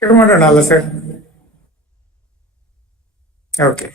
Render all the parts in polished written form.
ಶುರು ಮಾಡೋಣ ಅಲ್ಲ sir? Okay.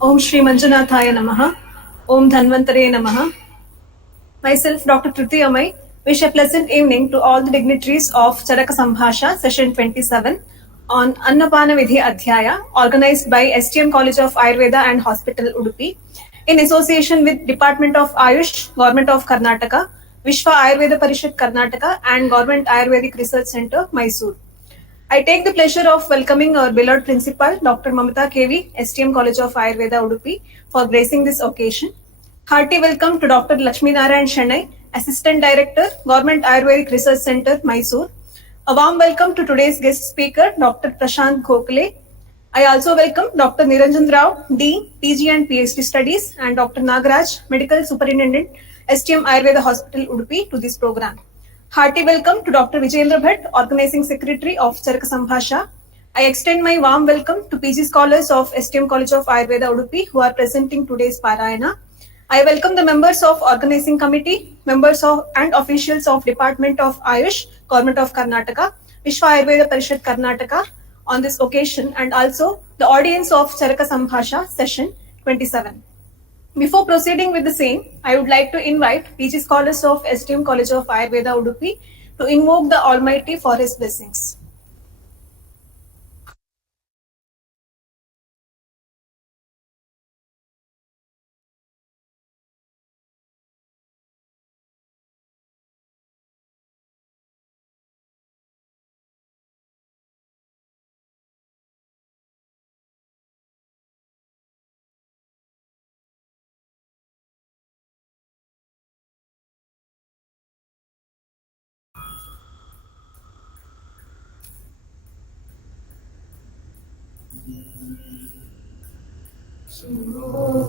Om Shri Manjunathaya Namaha. Om Dhanvantare Namaha. Myself, Dr. Triti Amai, wish a pleasant evening to all the dignitaries of Charaka Sambhasha, session 27, on Annapana Vidhi Adhyaya, organized by STM College of Ayurveda and Hospital, Udupi, in association with Department of Ayush, Government of Karnataka, Vishwa Ayurveda Parishad Karnataka, and Government Ayurvedic Research Center, Mysore. I take the pleasure of welcoming our beloved principal, Dr. Mamata KV, STM College of Ayurveda, Udupi, for gracing this occasion. Hearty welcome to Dr. Lakshmi Narayan Shennai, Assistant Director, Government Ayurvedic Research Center, Mysore. A warm welcome to today's guest speaker, Dr. Prashanth Gokhale. I also welcome Dr. Niranjan Rao, Dean, PG and PhD Studies, and Dr. Nagaraj, Medical Superintendent, STM Ayurveda Hospital, Udupi, to this program. Hearty welcome to Dr. Vijayendra Bhatt, Organizing Secretary of Charaka Sambhasha. I extend my warm welcome to PG scholars of STM College of Ayurveda, Udupi, who are presenting today's Parayana. I welcome the members of Organizing Committee, members of and officials of Department of Ayush, Government of Karnataka, Vishwa Ayurveda Parishad Karnataka on this occasion, and also the audience of Charaka Sambhasha session 27. Before proceeding with the same, I would like to invite PG scholars of STM College of Ayurveda, Udupi, to invoke the Almighty for His blessings.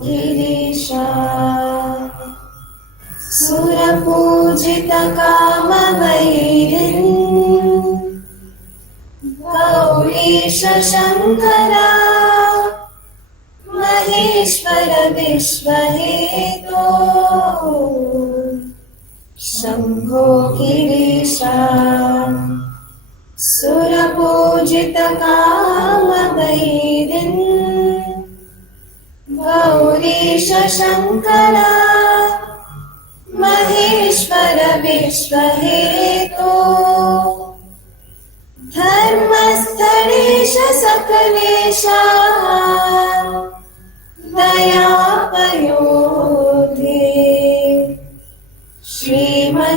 Girisha सुरपूजितकामवैरिन् गौरीश शङ्करा महेश्वर विश्वहेतो शम्भो गिरीशा सुरपूजितकामवैरिन् गौरीश शङ्करा महेश्वर विश्वहेतो धर्मस्थलेश सकलेशा दयापयोधे श्रीमञ्जुनाथनितरां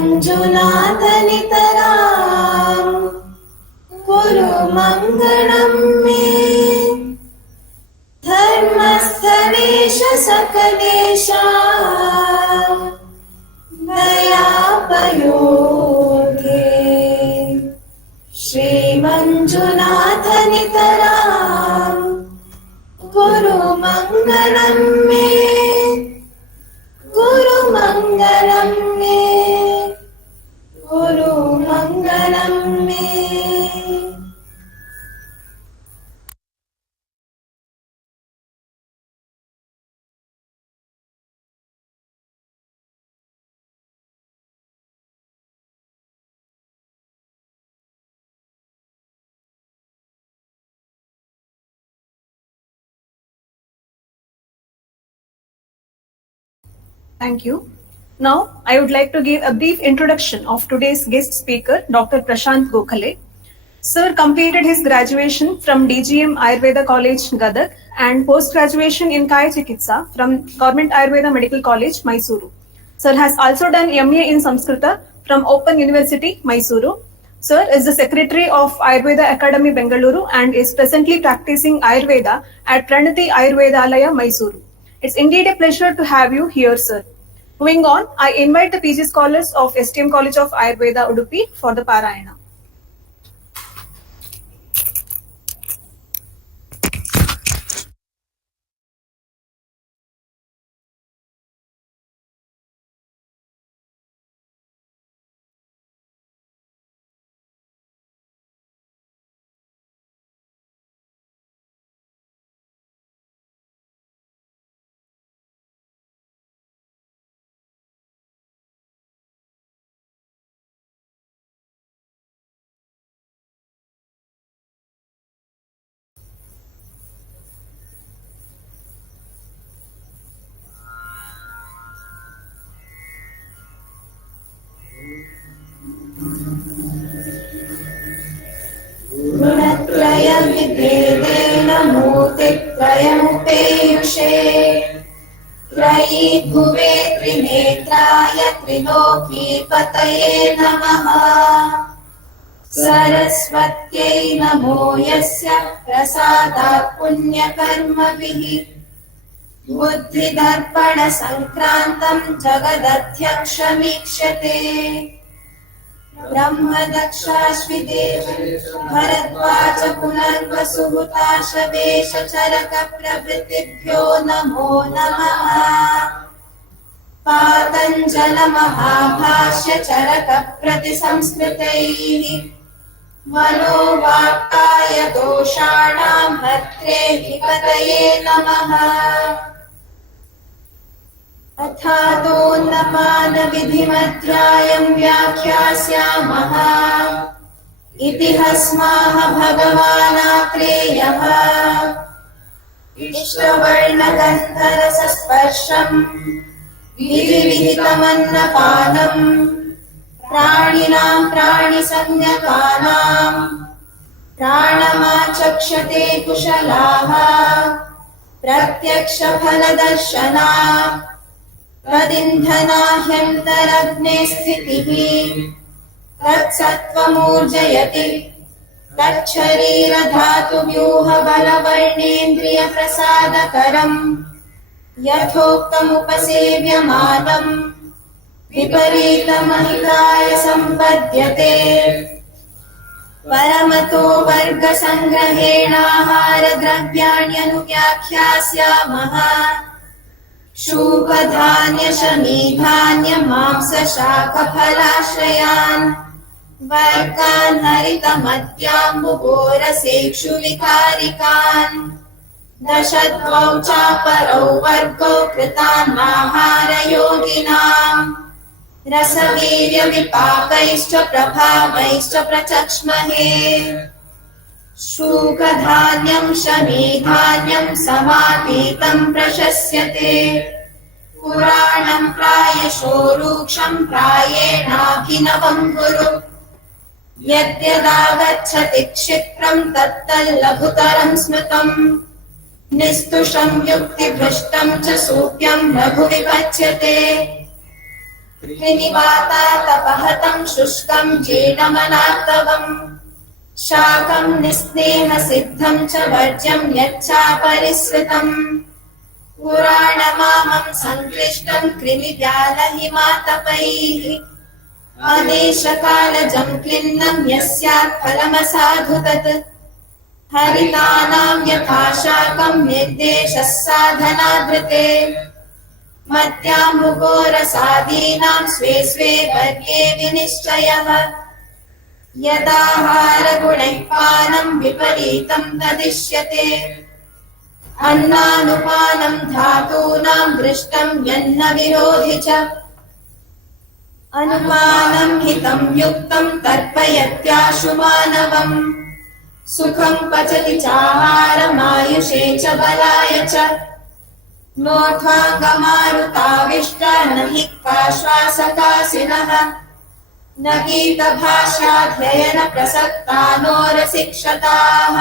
कुरु मङ्गलं मे धर्मस्थलेश सकलेशा दयापयोधे श्रीमञ्जुनाथनितरां कुरु मङ्गलं मे कुरु मङ्गलं मे कुरु मङ्गलं मे Thank you. Now, I would like to give a brief introduction of today's guest speaker, Dr. Prashanth Gokhale. Sir completed his graduation from DGM Ayurveda College, Gadag, and post-graduation in Kaya Chikitsa from Government Ayurveda Medical College, Mysuru. Sir has also done MA in Samskrita from Open University, Mysuru. Sir is the Secretary of Ayurveda Academy, Bengaluru, and is presently practicing Ayurveda at Pranati Ayurvedalaya, Mysuru. It's indeed a pleasure to have you here, sir. Moving on, I invite the PG scholars of STM College of Ayurveda, Udupi for the Parayana. गुणत्रयविभेदेन मूर्तित्रयमुपेयुषे त्रयी भुवे त्रिनेत्राय त्रिलोकीपतये नमः सरस्वत्यै नमो यस्य प्रसादात् पुण्यकर्मभिः बुद्धिदर्पणसङ्क्रान्तं जगदध्यक्षमीक्ष्यते ब्रह्मदक्षाश्विदेव भरद्वाज पुनर्वसुहुताशवेश चरक प्रभृतिभ्यो नमो नमः पातञ्जलमहाभाष्य चरक प्रतिसंस्कृतैः मनोवाक्काय दोषाणां हत्रे विपतये नमः अथातोन्नपानविधिमध्यायं व्याख्यास्यामः इति हस्माः भगवानात्रेयः इष्टवर्णगन्धरसस्पर्शम् विधिविहितमन्नपानम् प्राणिनां प्राणिसंज्ञकानां प्राणमाचक्षते कुशलाः प्रत्यक्षफलदर्शनात् तदिन्धनाह्यन्तरग्ने स्थितिः तत्सत्त्वमूर्जयति तच्छरीरधातुव्यूहबलवर्णेन्द्रियप्रसादकरम् यथोक्तमुपसेव्यमानम् विपरीतमहिताय सम्पद्यते परमतो वर्गसङ्ग्रहेणाहारद्रव्याण्यनुव्याख्यास्यामः शूकधान्यशमीधान्यमांसशाकफलाश्रयान् वर्गान् हरितमद्याम्बुगोरसेक्षु विकारिकान् दशद्वौ चापरौ वर्गौ कृतान्नाहारयोगिनाम् रसवीर्यविपाकैश्च प्रभावैश्च प्रचक्ष्महे शूकधान्यं शमीधान्यं समापीतं प्रशस्यते पुराणं प्रायशो रूक्षं प्रायेणाभिनवं गुरु यद्यदागच्छति क्षिप्रं तत्तल्लघुतरं स्मृतम् निस्तुषं युक्तिभ्रष्टं च सूप्यं लघुविपच्यते त्रिनिवातातपहतं शुष्कं जीर्णमनात्तवम् शाकं निस्नेहसिद्धं च वर्ज्यं यच्चापरिस्कृतम् पुराणमामं संक्लिष्टं कृमिव्यालहिमातपैः आदेशकालजं क्लिन्नं यस्यात् फलमसाधु तत् हरितानां यथा शाकं निर्देशः साधनाधृते मद्याम्बुगोरसादीनां स्वे स्वे वर्गे विनिश्चयः यदाहारगुणैः पानं विपरीतं तदिष्यते अन्नानुपानं धातूनां दृष्टं यन्न विरोधि च अनुपानं हितं युक्तं तर्पयत्याशु मानवम् सुखं पचति चाहारमायुषे च बलाय च नोत्वाङ्गमारुताविष्टा न हि काश्वासकासिनः न गीतभाषाध्ययनप्रसक्ता नो रसिक्षताः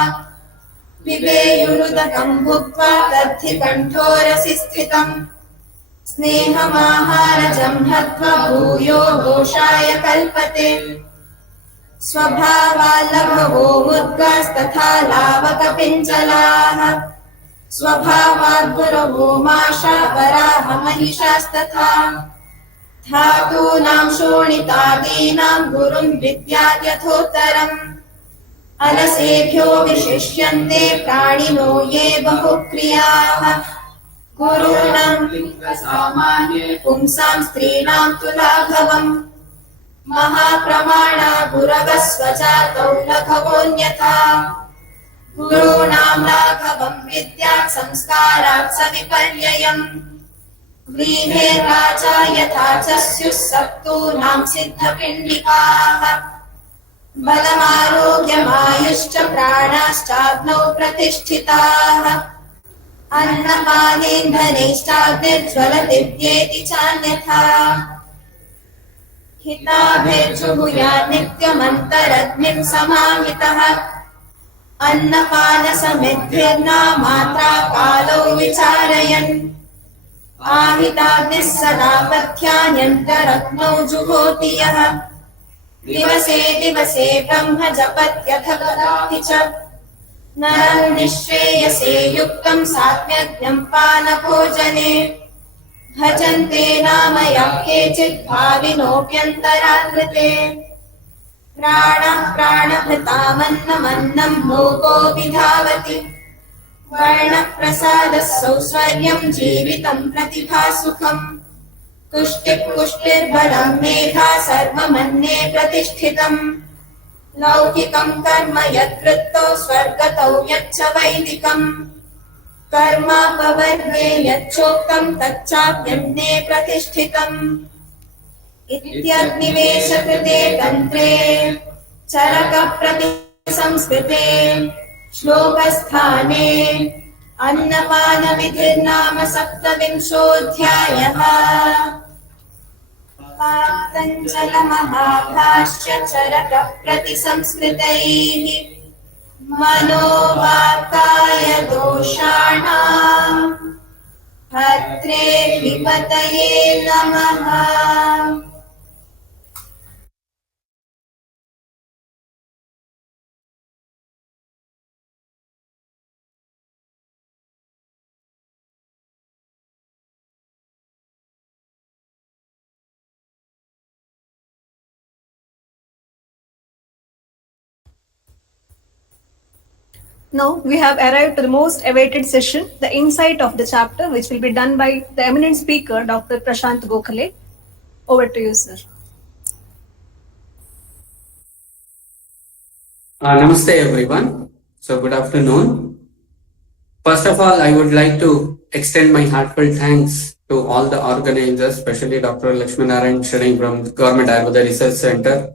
पिबेयुरुदकम् भुक्त्वा तद्धि कण्ठोरसि स्थितम् स्नेहमाहारजम् हत्वा भूयो दोषाय कल्पते स्वभावाल्लघवो मुद्गास्तथा लावकपिञ्चलाः स्वभावाद्गुरवो माशा वराहमहिषास्तथा धातूनाम् शोणितादीनाम् गुरुम् विद्याद्यथोत्तरम् अलसेभ्यो विशिष्यन्ते प्राणिनो ये बहुक्रियाः गुरूणाम् सामान्ये पुंसाम् स्त्रीणाम् तु लाघवम् महाप्रमाणा गुरवः स्वजातौ लघवोऽन्यथा गुरूणाम् लाघवम् विद्यात् संस्कारात् सविपर्ययम् व्रीहे राजा यथा च स्युः सत्तूनाम् सिद्धपिण्डिकाः बलमारोग्यमायुश्च प्राणाश्चाग्नौ प्रतिष्ठिताः अन्नपानेन्धनैश्चाग्निर्ज्वलति चान्यथा हिताभिर्जुहुयात् नित्यमन्तरग्निम् समाहितः अन्नपानसमिद्भिर्नामात्रा कालौ विचारयन् आहिताग्निः सदा पथ्यान्यन्तरग्नौ जुहोति यः दिवसे दिवसे ब्रह्म जपत्यथ कदापि च नरम् निःश्रेयसे युक्तम् सात्म्यज्ञम् पानभोजने भजन्ते नाम यः केचित् भाविनोऽप्यन्तराकृते प्राणः प्राणभृतामन्नमन्नम् लोको विधावति वर्णः प्रसादः सौस्वर्यम् जीवितम् प्रतिभासुखम् तुष्टिः पुष्टिर्बलम् मेधा सर्वमन्ये प्रतिष्ठितम् लौकिकम् कर्म यत्कृतौ स्वर्गतौ यच्च वैदिकम् कर्मापवर्गे यच्चोक्तम् तच्चाप्यन्ये प्रतिष्ठितम् इत्यग्निवेशकृते तन्त्रे चरकप्रतिसंस्कृते श्लोकस्थाने अन्नपानविधिर्नाम सप्तविंशोऽध्यायः पातञ्जलमहाभाष्य चरकप्रतिसंस्कृतैः मनोवाक्काय दोषाणाम् भद्रे विपतये नमः। Now we have arrived to the most awaited session, the insight of the chapter, which will be done by the eminent speaker, Dr. Prashanth Gokhale. Over to you, sir. Namaste everyone. So good afternoon. First of all, I would like to extend my heartfelt thanks to all the organizers, especially Dr. Lakshminarayan Shri from Government Ayurveda Research Center,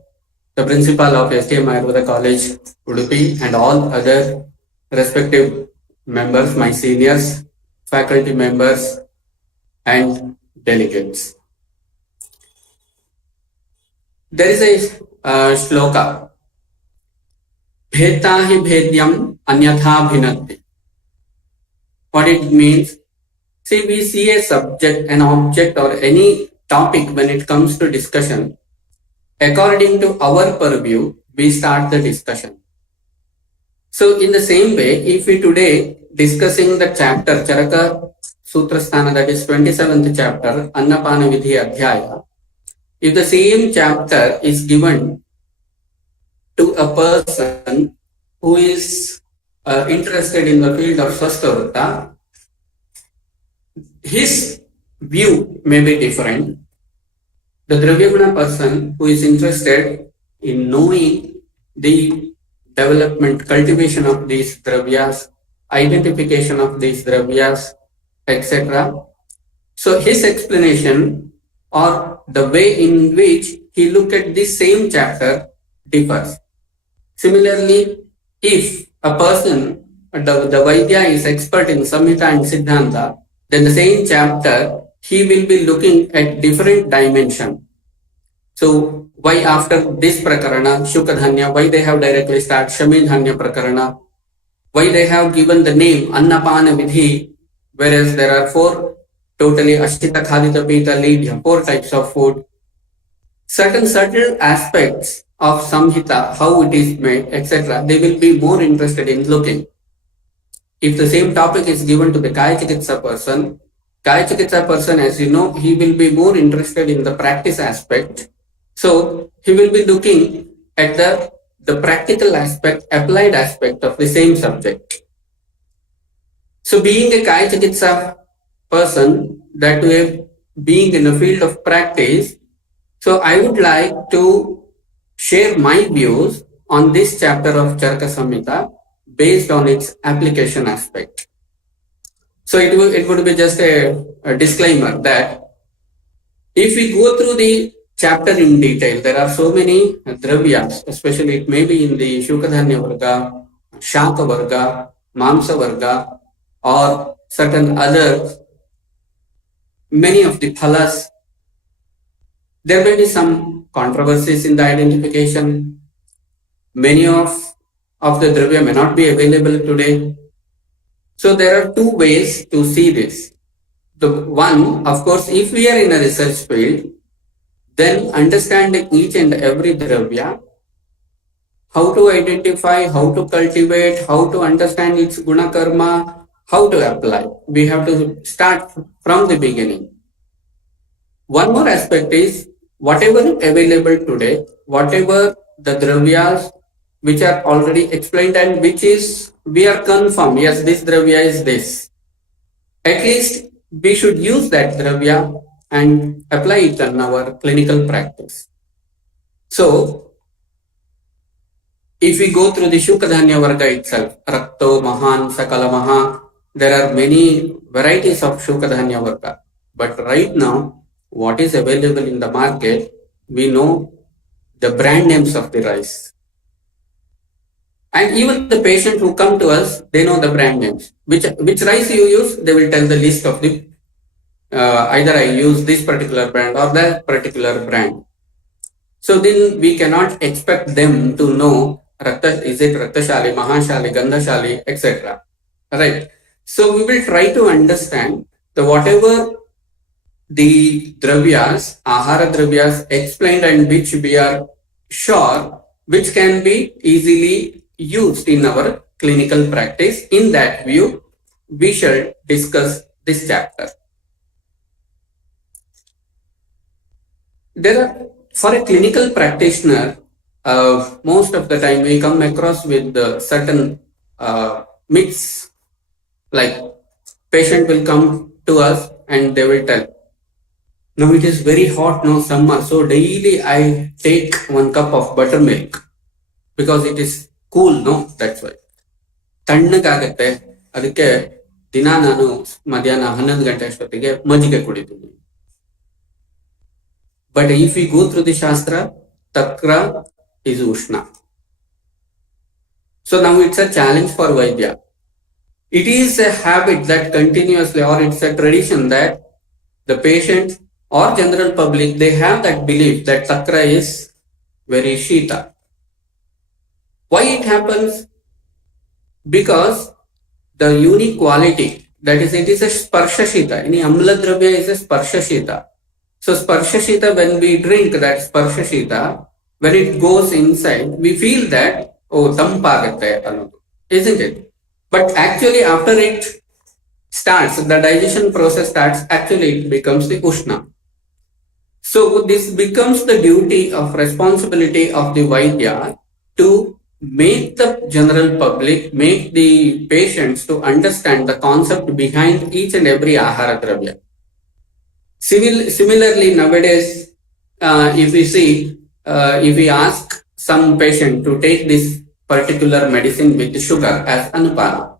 the principal of STM Ayurveda College, Udupi, and all other respective members, my seniors, faculty members, and delegates. There is a shloka, Bheta hi bhedyam anyatha bhinatti. What it means? See, we see a subject, an object, or any topic when it comes to discussion. According to our purview, we start the discussion. So in the same way, if we today discussing the chapter Charaka Sutrasthana, that is 27th chapter, Annapana Vidhi Adhyaya, if the same chapter is given to a person who is interested in the field of Swastavritta, his view may be different. The Dravyaguna person who is interested in knowing the development, cultivation of these dravyas, identification of these dravyas, etc. So his explanation or the way in which he look at this same chapter differs. Similarly, if a person, the Vaidya is expert in Samhita and Siddhanta, then the same chapter, he will be looking at different dimension. So why after this prakarana, Shukadhanya, why they have directly start Shamidhanya prakarana, why they have given the name Annapana Vidhi, whereas there are four totally Ashtita Khadita Pita Lidya, four types of food. Certain aspects of Samhita, how it is made, etc., they will be more interested in looking. If the same topic is given to the Kaya Chikitsa person, as you know, he will be more interested in the practice aspect. So he will be looking at the practical aspect, applied aspect of the same subject. So being a Kaya Chikitsa person, that way being in the field of practice, so I would like to share my views on this chapter of Charaka Samhita based on its application aspect. So it would be just a disclaimer that if we go through the chapter in detail, there are so many dravyas, especially it may be in the Shukadhanya Varga, Shaka Varga, Mamsa Varga, or certain other, many of the phalas. There may be some controversies in the identification. Many of the dravya may not be available today. So there are two ways to see this. The one, of course, if we are in a research field, then understanding each and every dravya, how to identify, how to cultivate, how to understand its guna karma, how to apply. We have to start from the beginning. One more aspect is whatever is available today, whatever the dravyas which are already explained and which is, we are confirmed, yes, this dravya is this. At least we should use that dravya and apply it in our clinical practice. So, if we go through the Shukadhanya Varga itself, Rakto, Mahan, Sakala Maha, there are many varieties of Shukadhanya Varga. But right now, what is available in the market, we know the brand names of the rice. And even the patient who come to us, they know the brand names. Which rice you use, they will tell the list of the, either I use this particular brand or that particular brand. So then we cannot expect them to know is it Raktashali, Mahashali, Gandhashali, etc. Right. So we will try to understand the whatever the dravyas, ahara dravyas explained and which we are sure, which can be easily used in our clinical practice. In that view, we shall discuss this chapter. There are, for a clinical practitioner, most of the time we come across with certain myths, like patient will come to us and they will tell, now it is very hot, no summer, so daily I take 1 cup of buttermilk because it is cool, no, that's why. ತಣ್ಣಗಾಗತ್ತೆ, ಅದಕ್ಕೆ ದಿನ ನಾನು ಮಧ್ಯಾಹ್ನ 11 ಗಂಟೆ ಅಷ್ಟೊತ್ತಿಗೆ ಮಜ್ಜಿಗೆ ಕುಡಿತೀನಿ. But if we go through the Shastra, Takra is Ushna. So now it's a challenge for Vaidya. It is a habit that continuously, or it's a tradition that the patient or general public, they have that belief that Takra is very Shita. Why it happens? Because the unique quality, that is, it is a Sparsha Shita. Any Amla Dravya is a Sparsha Shita. So Sparsha Shita, when we drink that Sparsha Shita, when it goes inside, we feel that, oh, tampagatte, isn't it? But actually after it starts, the digestion process starts, actually it becomes the Ushna. So this becomes the duty of responsibility of the Vaidya to make the general public, make the patients to understand the concept behind each and every ahara dravya. Similarly, nowadays, if we see, if we ask some patient to take this particular medicine with sugar as anupana,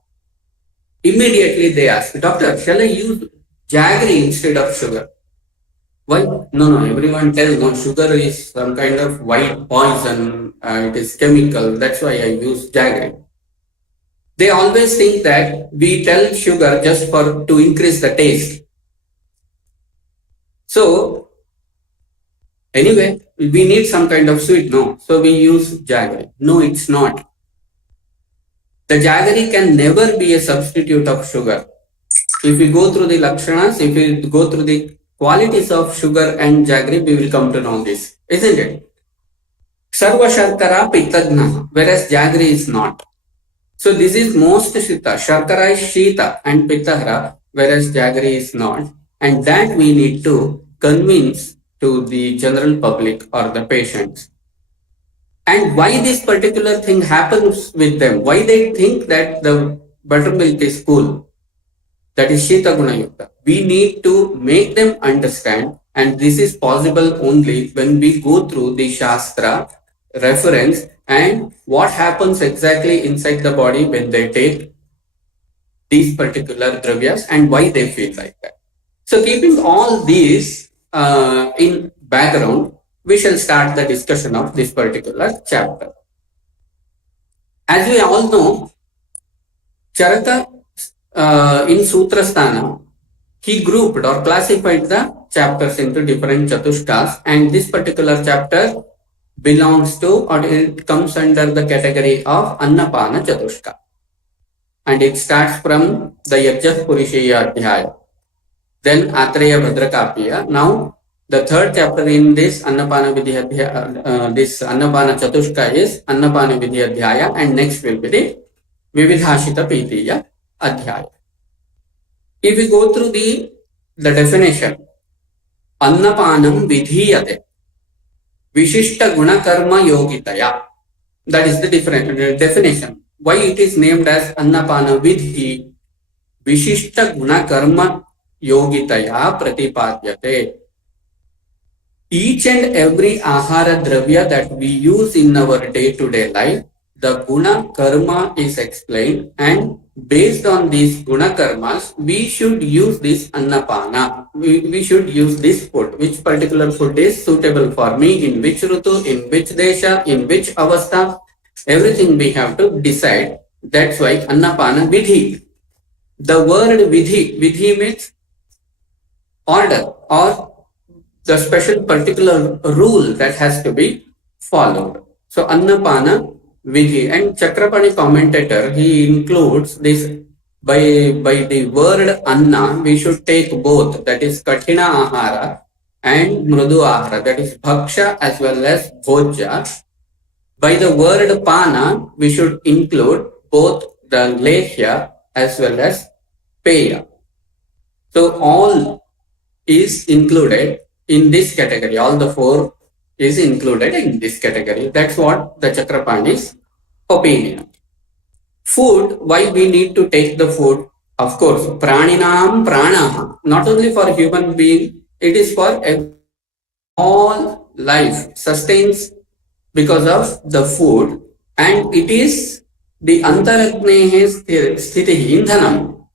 immediately they ask, doctor, shall I use jaggery instead of sugar? Why? No, everyone tells, no, sugar is some kind of white poison, it is chemical, that's why I use jaggery. They always think that we tell sugar just for to increase the taste. So anyway, we need some kind of sweet, no? So we use jaggery. No, it's not. The jaggery can never be a substitute of sugar. If we go through the lakshanas, if we go through the qualities of sugar and jaggery, we will come to know this, isn't it? Sarva Sharkara Pittagna, whereas jaggery is not. So this is most Shita. Sharkara is Shita and Pittahara, whereas jaggery is not. And that we need to convince to the general public or the patients. And why this particular thing happens with them? Why they think that the buttermilk is cool? That is Shita Guna Yukta. We need to make them understand, and this is possible only when we go through the Shastra reference and what happens exactly inside the body when they take these particular dravyas and why they feel like that. So keeping all these in background, we shall start the discussion of this particular chapter. As we all know, Charaka in Sutrasthana, he grouped or classified the chapters into different chatushkas, and this particular chapter belongs to, or it comes under the category of Annapana Chatushka. And it starts from the Yajjah Purisheya Adhyaya, then Atreya Bhadrakapya. Now, the third chapter in this Annapana Vidhi this Annapana Chatushka is Annapana Vidhi Adhyaya, and next will be the Vividhashita Pitiya Adhyaya. If we go through the definition, Annapanam Vidhiyate Vishishta Gunakarma Yogitaya. That is the definition. Why it is named as Annapana Vidhi? Vishishta Gunakarma Yogitaya Pratipadyate. Each and every ahara dravya that we use in our day-to-day life, the guna karma is explained, and based on these guna karmas, we should use this annapana. We should use this food. Which particular food is suitable for me, in which rutu, in which desha, in which avastha, everything we have to decide. That's why annapana vidhi. The word vidhi means order or the special particular rule that has to be followed. So Annapana Vidhi, and Chakrapani commentator, he includes this by the word Anna, we should take both, that is Kathina Ahara and Mrudu Ahara, that is Bhaksha as well as Bhojya. By the word Pana, we should include both the Lehya as well as Peya. So all is included in this category. All the four is included in this category. That's what the Chakrapani's opinion. Food, why we need to take the food? Of course, praninam pranaha. Not only for human being, it is for all life sustains because of the food, and it is the antaragnehe sthitihi,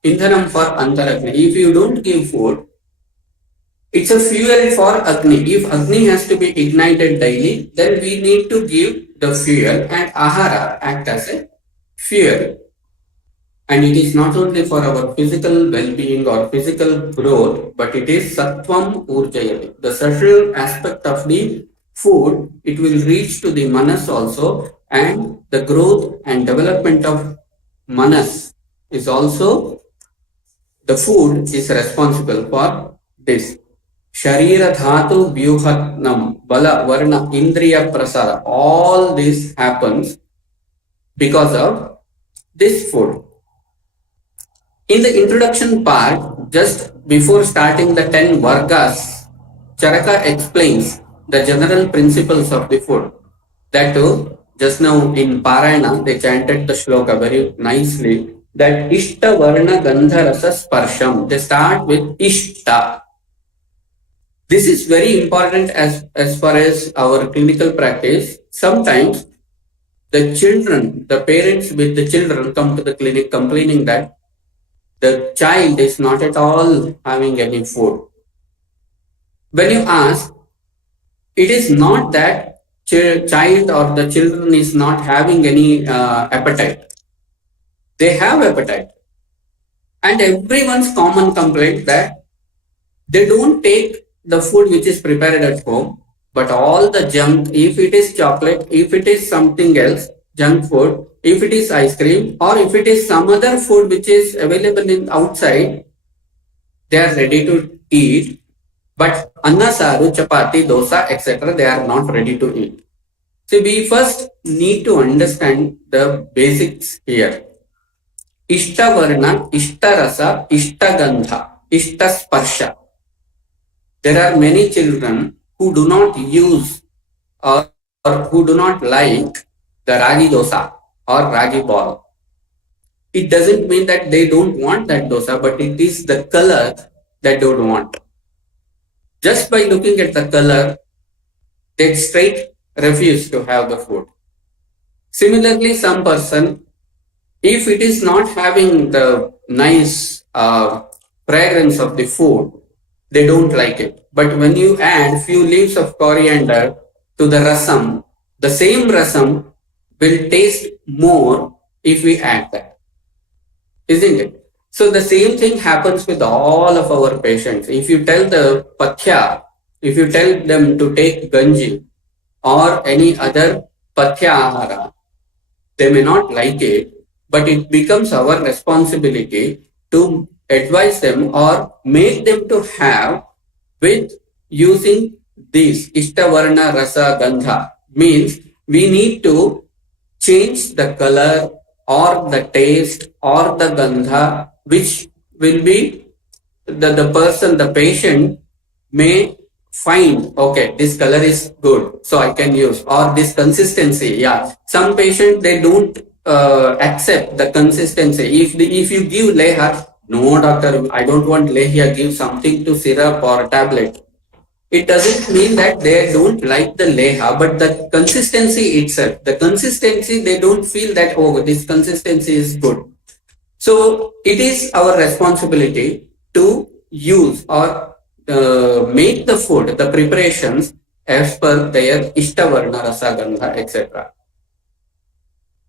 indhanam for antaragni. If you don't give food, it's a fuel for Agni. If Agni has to be ignited daily, then we need to give the fuel, and Ahara act as a fuel. And it is not only for our physical well-being or physical growth, but it is Sattvam Urjayati. The social aspect of the food, it will reach to the Manas also, and the growth and development of Manas is also, the food is responsible for this. Sharira Dhatu Vyuhatnam, Bala, Varna, Indriya Prasara, all this happens because of this food. In the introduction part, just before starting the 10 Vargas, Charaka explains the general principles of the food. That too, just now in Parayana, they chanted the shloka very nicely, that Ishta Varna Gandha Rasa Sparsham. They start with Ishta. This is very important as far as our clinical practice. Sometimes the children, the parents with the children come to the clinic complaining that the child is not at all having any food. When you ask, it is not that child or the children is not having any appetite. they have appetite. And everyone's common complaint that they don't take the food which is prepared at home, but all the junk, if it is chocolate, if it is something else, junk food, if it is ice cream, or if it is some other food which is available in outside, they are ready to eat. But anna saru, chapati, dosa, etc., they are not ready to eat. So we first need to understand the basics here. Ishta varna, ishta rasa, ishta gandha, ishta sparsha. There are many children who do not use or who do not like the ragi dosa or ragi ball. It doesn't mean that they don't want that dosa, but it is the color that they don't want. Just by looking at the color, they straight refuse to have the food. Similarly, some person, if it is not having the nice fragrance of the food, they don't like it. But when you add few leaves of coriander to the rasam, the same rasam will taste more if we add that. Isn't it? So the same thing happens with all of our patients. If you tell the pathya, if you tell them to take ganji or any other pathya ahara, they may not like it, but it becomes our responsibility to advise them or make them to have with using this Ishta Varna Rasa Gandha. Means we need to change the color or the taste or the gandha, which will be the person, the patient may find, okay, this color is good, so I can use, or this consistency. Yeah, some patient, they don't accept the consistency. If you give leha, no doctor, I don't want leha, give something to syrup or tablet. It doesn't mean that they don't like the leha, but the consistency itself, the consistency, they don't feel that, oh, this consistency is good. So it is our responsibility to use or make the food, the preparations as per their Ishta Varna, Rasa, Gandha, etc.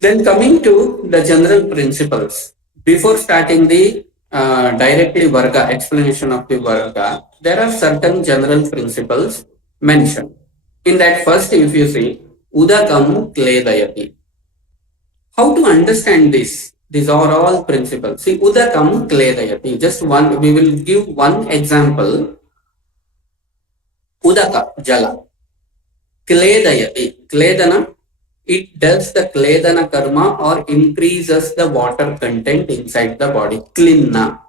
Then coming to the general principles, before starting the directly Varga, explanation of the Varga, there are certain general principles mentioned. In that first, if you see, Udakam Kledayati. How to understand this? These are all principles. See, Udakam Kledayati. Just one, we will give one example. Udaka, Jala. Kledayati. Kledana, it does the Kledana karma or increases the water content inside the body. Klinna.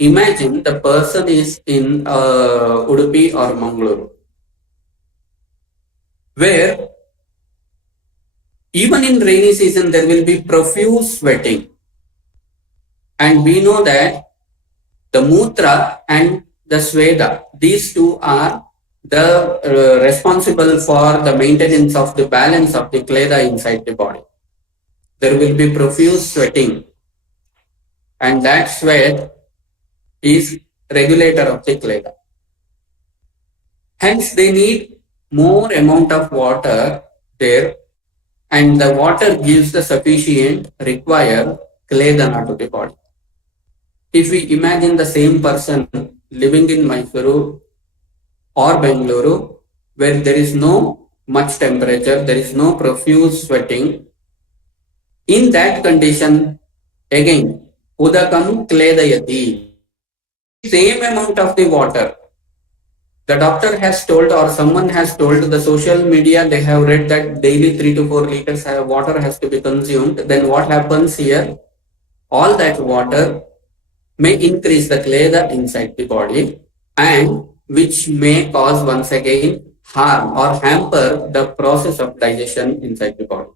Imagine the person is in Udupi or Mangaluru, where even in rainy season there will be profuse sweating. And we know that the Mutra and the Sweda, these two are the responsible for the maintenance of the balance of the kleda inside the body. There will be profuse sweating, and that sweat is regulator of the kleda. Hence, they need more amount of water there, and the water gives the sufficient required kledana to the body. If we imagine the same person living in Mysuru or Bengaluru, where there is no much temperature, there is no profuse sweating, in that condition, again, Udakam Kledayati, same amount of the water. The doctor has told or someone has told, the social media, they have read that daily 3 to 4 liters of water has to be consumed. Then what happens here? All that water may increase the kleda inside the body, and which may cause once again harm or hamper the process of digestion inside the body.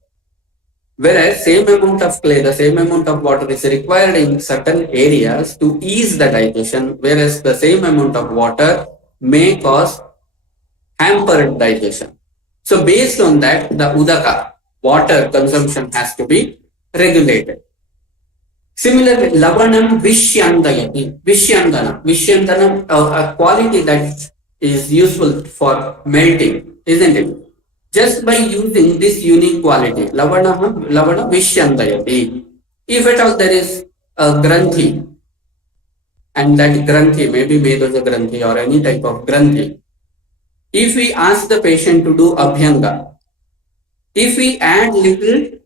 Whereas same amount of kleda, same amount of water is required in certain areas to ease the digestion, whereas the same amount of water may cause hampered digestion. So based on that, the Udaka, water consumption has to be regulated. Similarly, Lavanam Vishyandayati, Vishyandana, a quality that is useful for melting, isn't it? Just by using this unique quality, Lavana Vishyandayati, If at all there is a granthi, and that granthi, maybe medoja granthi or any type of granthi, if we ask the patient to do abhyanga, if we add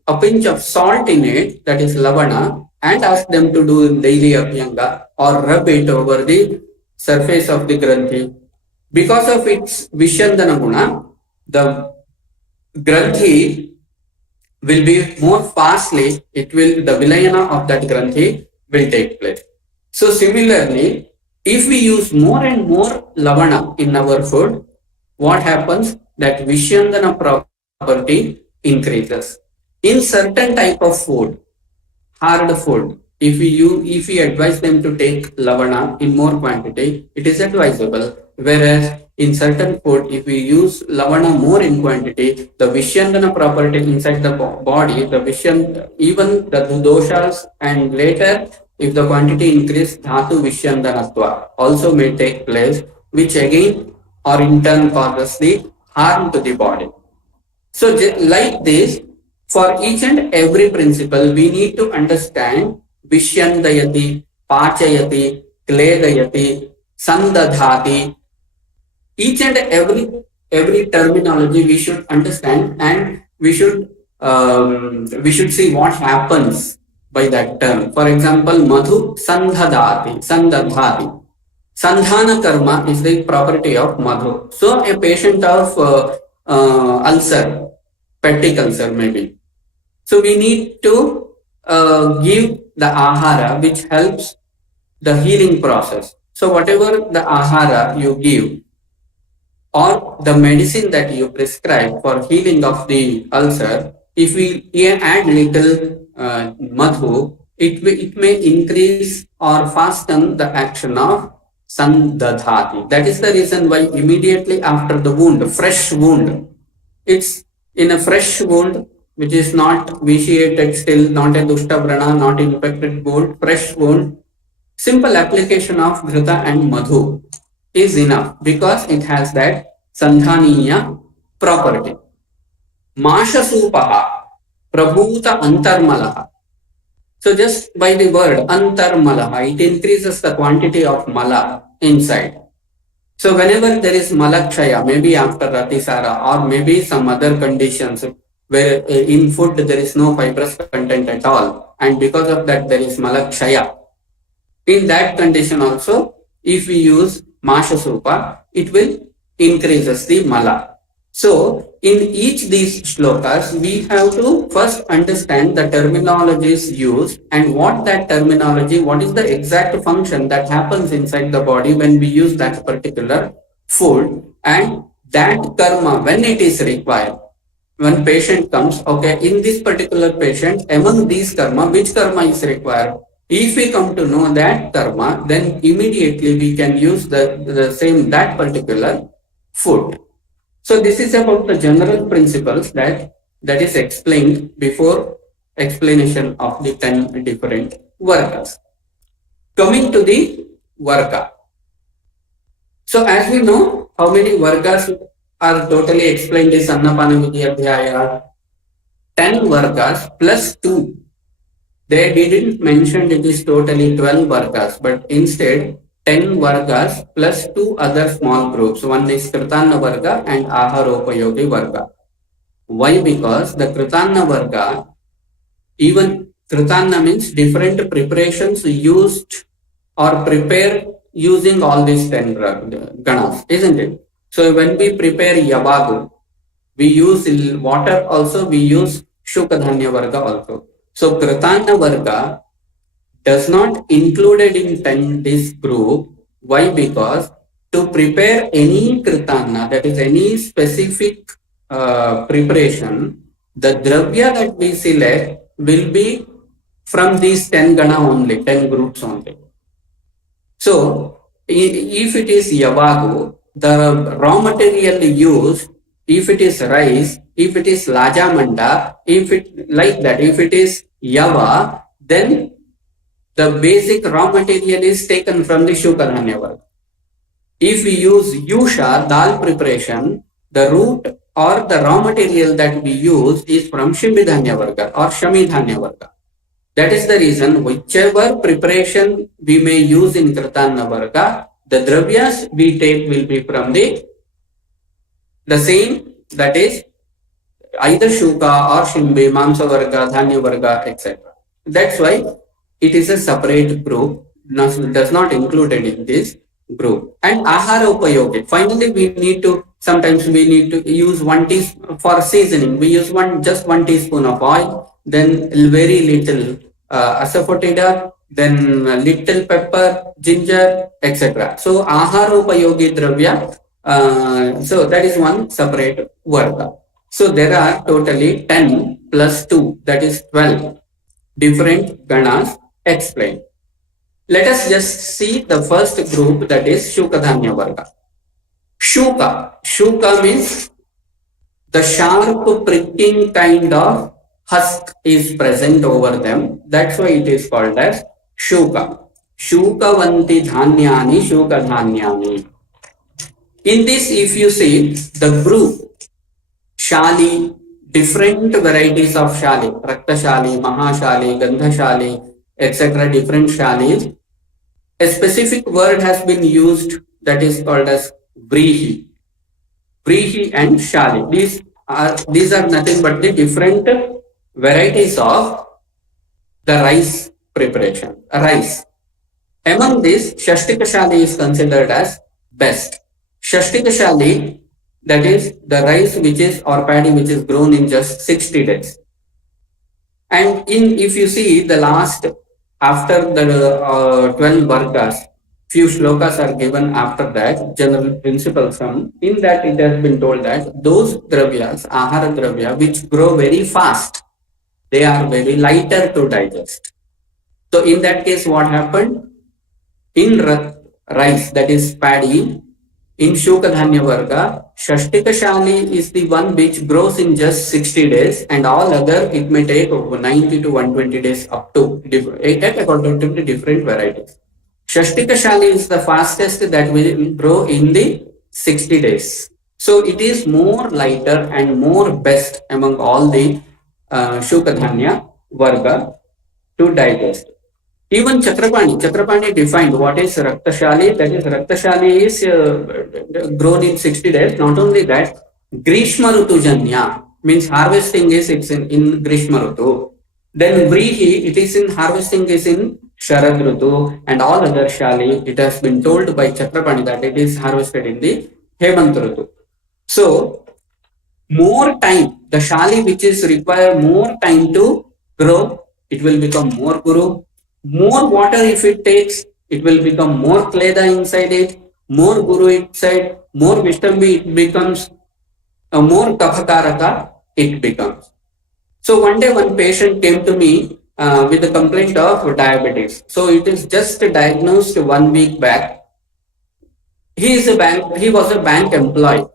a pinch of salt in it, that is lavana, and ask them to do daily abhyanga or rub it over the surface of the granthi, because of its vishandana guna, the granthi will be more fastly, the vilayana of that granthi will take place. So similarly, if we use more and more lavana in our food, what happens? That vishandana property increases. In certain type of food, hard food, if we advise them to take lavana in more quantity, it is advisable. Whereas in certain food, if we use lavana more in quantity, the vishandana property inside the body, even the doshas, and later if the quantity increase, dhatu vishandanatva also may take place, which again or in turn causes the harm to the body. So like this, for each and every principle, we need to understand vishyandayati, pachayati, kledayati, sandadhati. Each and every terminology we should understand, and we should see what happens by that term. For example, madhu sandhadati. Sandhana karma is the property of madhu. So a patient of ulcer, peptic ulcer maybe. So we need to give the ahara which helps the healing process. So whatever the ahara you give or the medicine that you prescribe for healing of the ulcer, if we add little madhu, it may increase or fasten the action of sandadhati. That is the reason why immediately after the wound, fresh wound, it's in a fresh wound which is not vitiated still, not a dushtavrana, not infected wound, fresh wound, simple application of ghrita and madhu is enough because it has that sandhaniya property. Mashasupaha prabhuta antarmalaha. So just by the word antarmalaha, it increases the quantity of mala inside. So whenever there is malakshaya, maybe after ratisara or maybe some other conditions where in food there is no fibrous content at all, and because of that there is malakshaya, in that condition also, if we use mashasupa, it will increases the mala. So in each these shlokas, we have to first understand the terminologies used and what that terminology, what is the exact function that happens inside the body when we use that particular food, and that karma when it is required. When patient comes, okay, in this particular patient, among these karma, which karma is required? If we come to know that karma, then immediately we can use that particular food. So this is about the general principles that is explained before explanation of the 10 different vargas. Coming to the varga. So as we know, how many vargas are totally explained in Annapana Vidhi Adhyaya? 10 vargas plus 2. They didn't mention it is totally 12 vargas, but instead 10 vargas plus 2 other small groups. One is Kritanna Varga and Aharopayogi Varga. Why? Because the Kritanna Varga, even Kritanna means different preparations used or prepared using all these 10 ganas, isn't it? So when we prepare Yabagu, we use water also, we use Shukadhanya Varga also. So Kritanna Varga does not included in this group. Why? Because to prepare any Kritanna, that is any specific preparation, the dravya that we select will be from these 10 gana only, 10 groups only. So if it is Yavagu, the raw material used, if it is rice, if it is Lajamanda, if it is Yava, then the basic raw material is taken from the Shukadhanya Varga. If we use Yusha, dal preparation, the root or the raw material that we use is from Shimidhanya Varga or Shamidhanya Varga. That is the reason whichever preparation we may use in Kritanna Varga, the dravyas we take will be from the same, that is either Shuka or Shimbe, Mamsa Varga, Dhanya Varga, etc. That's why it is a separate group, does not included in this group. And Ahara Upayogi. Finally, sometimes we need to use 1 teaspoon for seasoning. We use just 1 teaspoon of oil, then very little asafoetida, then little pepper, ginger, etc. So Ahara Upayogi Dravya, so that is one separate Varga. So there are totally 10 plus 2, that is 12 different ganas explained. Let us just see the first group, that is Shukadhanya Varga. Shuka means the sharp pricking kind of husk is present over them. That's why it is called as Shuka. Shukavanti Dhanyani Shukadhanyani. In this, if you see the group Shali, different varieties of Shali, Rakta Shali, Mahashali, Gandha Shali, etc. different Shalis. A specific word has been used that is called as Vrihi. Vrihi and Shali. These are nothing but the different varieties of the rice preparation. Rice. Among these, Shashtika Shali is considered as best. Shashtika Shali, that is the rice which is or paddy which is grown in just 60 days. And if you see the last, after the 12 vargas, few shlokas are given after that, general principles from, in that it has been told that those dravyas, ahara dravya, which grow very fast, they are very lighter to digest. So in that case, what happened? In rice, that is paddy, in Shukadhanya Varga, Shashtika Shali is the one which grows in just 60 days, and all other it may take 90 to 120 days up to according to different varieties. Shashtika Shali is the fastest that will grow in the 60 days. So it is more lighter and more best among all the Shukadhanya Varga to digest. Even Chakrapani defined what is Raktashali. That is, Raktashali is grown in 60 days. Not only that, Grishma Rutu Janya means harvesting is in Grishma Rutu. Then Vrihi, it is in harvesting is in Sharad Rutu, and all other Shali, it has been told by Chakrapani that it is harvested in the Hemant Rutu. So, more time, the Shali which is require more time to grow, it will become more Guru. More water if it takes, it will become more kleda inside it, more guru inside, more Vishtambi it becomes, more kaphakaraka it becomes. So one day one patient came to me with a complaint of diabetes. So it is just diagnosed 1 week back. He was a bank employee.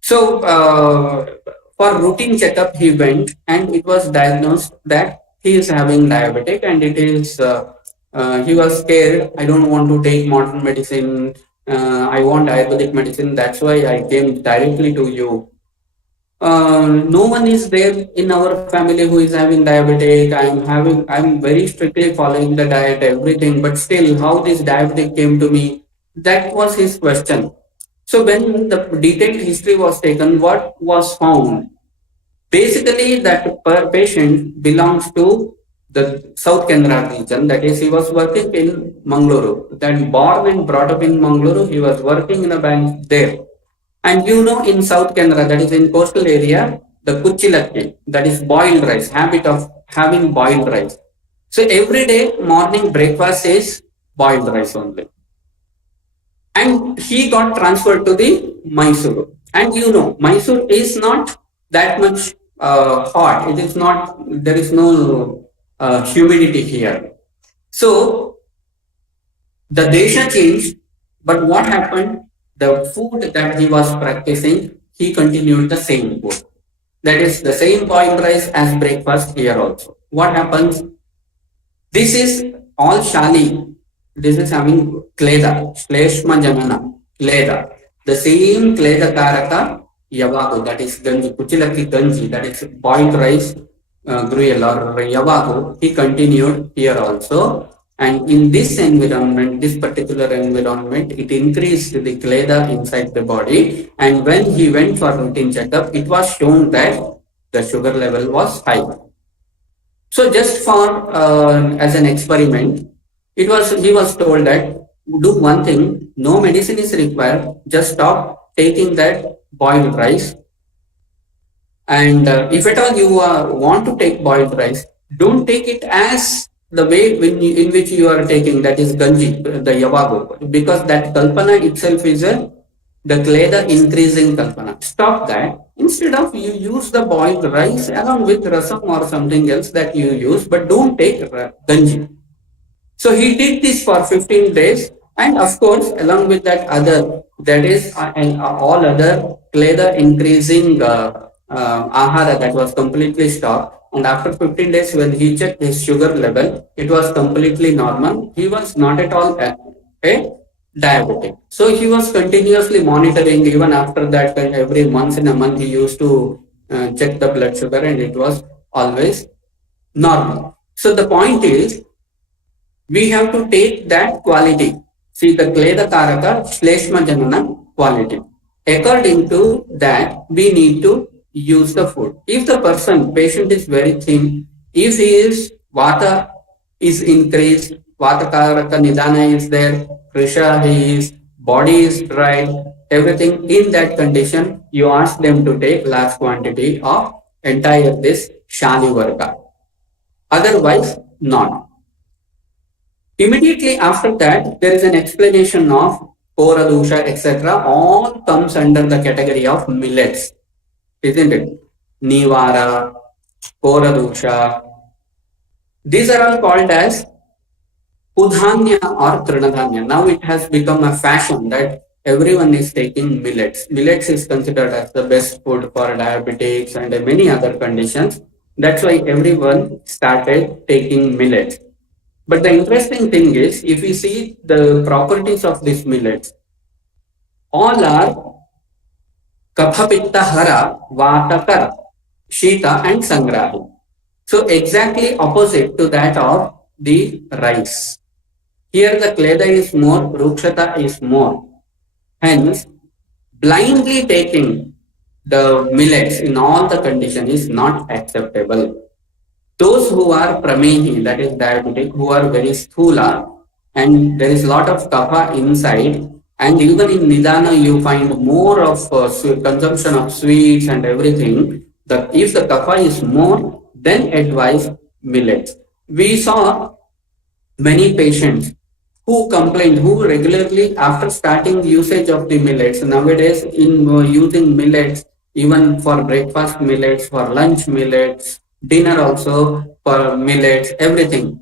So for routine checkup he went, and it was diagnosed that he is having diabetic, and it is he was scared. I don't want to take modern medicine. I want Ayurvedic medicine. That's why I came directly to you. No one is there in our family who is having diabetic. I'm very strictly following the diet, everything, but still how this diabetic came to me, that was his question. So when the detailed history was taken, what was found? Basically, that patient belongs to the South Canara region. That is, he was working in Mangaluru. Then born and brought up in Mangaluru, he was working in a bank there. And in South Canara, that is in coastal area, the kuchilakki, that is boiled rice, habit of having boiled rice. So every day morning breakfast is boiled rice only. And he got transferred to the Mysuru. And Mysuru is not that much hot. It is not, there is no humidity here. So the desha changed, but what happened? The food that he was practicing, he continued the same food. That is the same boiled rice as breakfast here also. What happens? This is all Shali. This is having kleda, shleshma janana, kleda. The same kleda karaka yavago, that is ganji, kuchilaki ganji, that is boiled rice, Gruyel or Yavago, he continued here also. And in this environment, this particular environment, it increased the kleda inside the body. And when he went for routine checkup, it was shown that the sugar level was high. So just for as an experiment, he was told that do one thing, no medicine is required, just stop taking that boiled rice. And if at all you want to take boiled rice, don't take it as the way in which you are taking, that is ganji, the yavago, because that kalpana itself is the kleda increasing kalpana. Stop that. Instead of you use the boiled rice along with rasam or something else that you use, but don't take ganji. So he did this for 15 days, and of course, along with that that is all other kleda increasing ahara that was completely stopped. And after 15 days, when he checked his sugar level, it was completely normal. He was not at all a diabetic. So he was continuously monitoring. Even after that, every once in a month, he used to check the blood sugar, and it was always normal. So the point is, we have to take that quality. See, the kleda karaka shleshma janana quality. According to that, we need to use the food. If the patient is very thin, if he is vata is increased, vata karaka nidana is there, krisha is, body is dry, everything in that condition, you ask them to take large quantity of entire this shani varga. Otherwise, not. Immediately after that, there is an explanation of Poradusha, etc. All comes under the category of millets, isn't it? Nivara, Poradusha. These are all called as Udhanya or Trinadhanya. Now it has become a fashion that everyone is taking millets. Millets is considered as the best food for diabetics and many other conditions. That's why everyone started taking millets. But the interesting thing is, if we see the properties of these millets, all are kapha pitta hara, vata kara, shita and sangrahi. So exactly opposite to that of the rice. Here the kleda is more, rukshata is more. Hence, blindly taking the millets in all the condition is not acceptable. Those who are pramehi, that is diabetic, who are very sthula, and there is a lot of kapha inside, and even in nidana you find more of consumption of sweets and everything. If the kapha is more, then advise millets. We saw many patients who complained, who regularly after starting usage of the millets, nowadays in using millets, even for breakfast millets, for lunch millets, dinner also for millets, everything.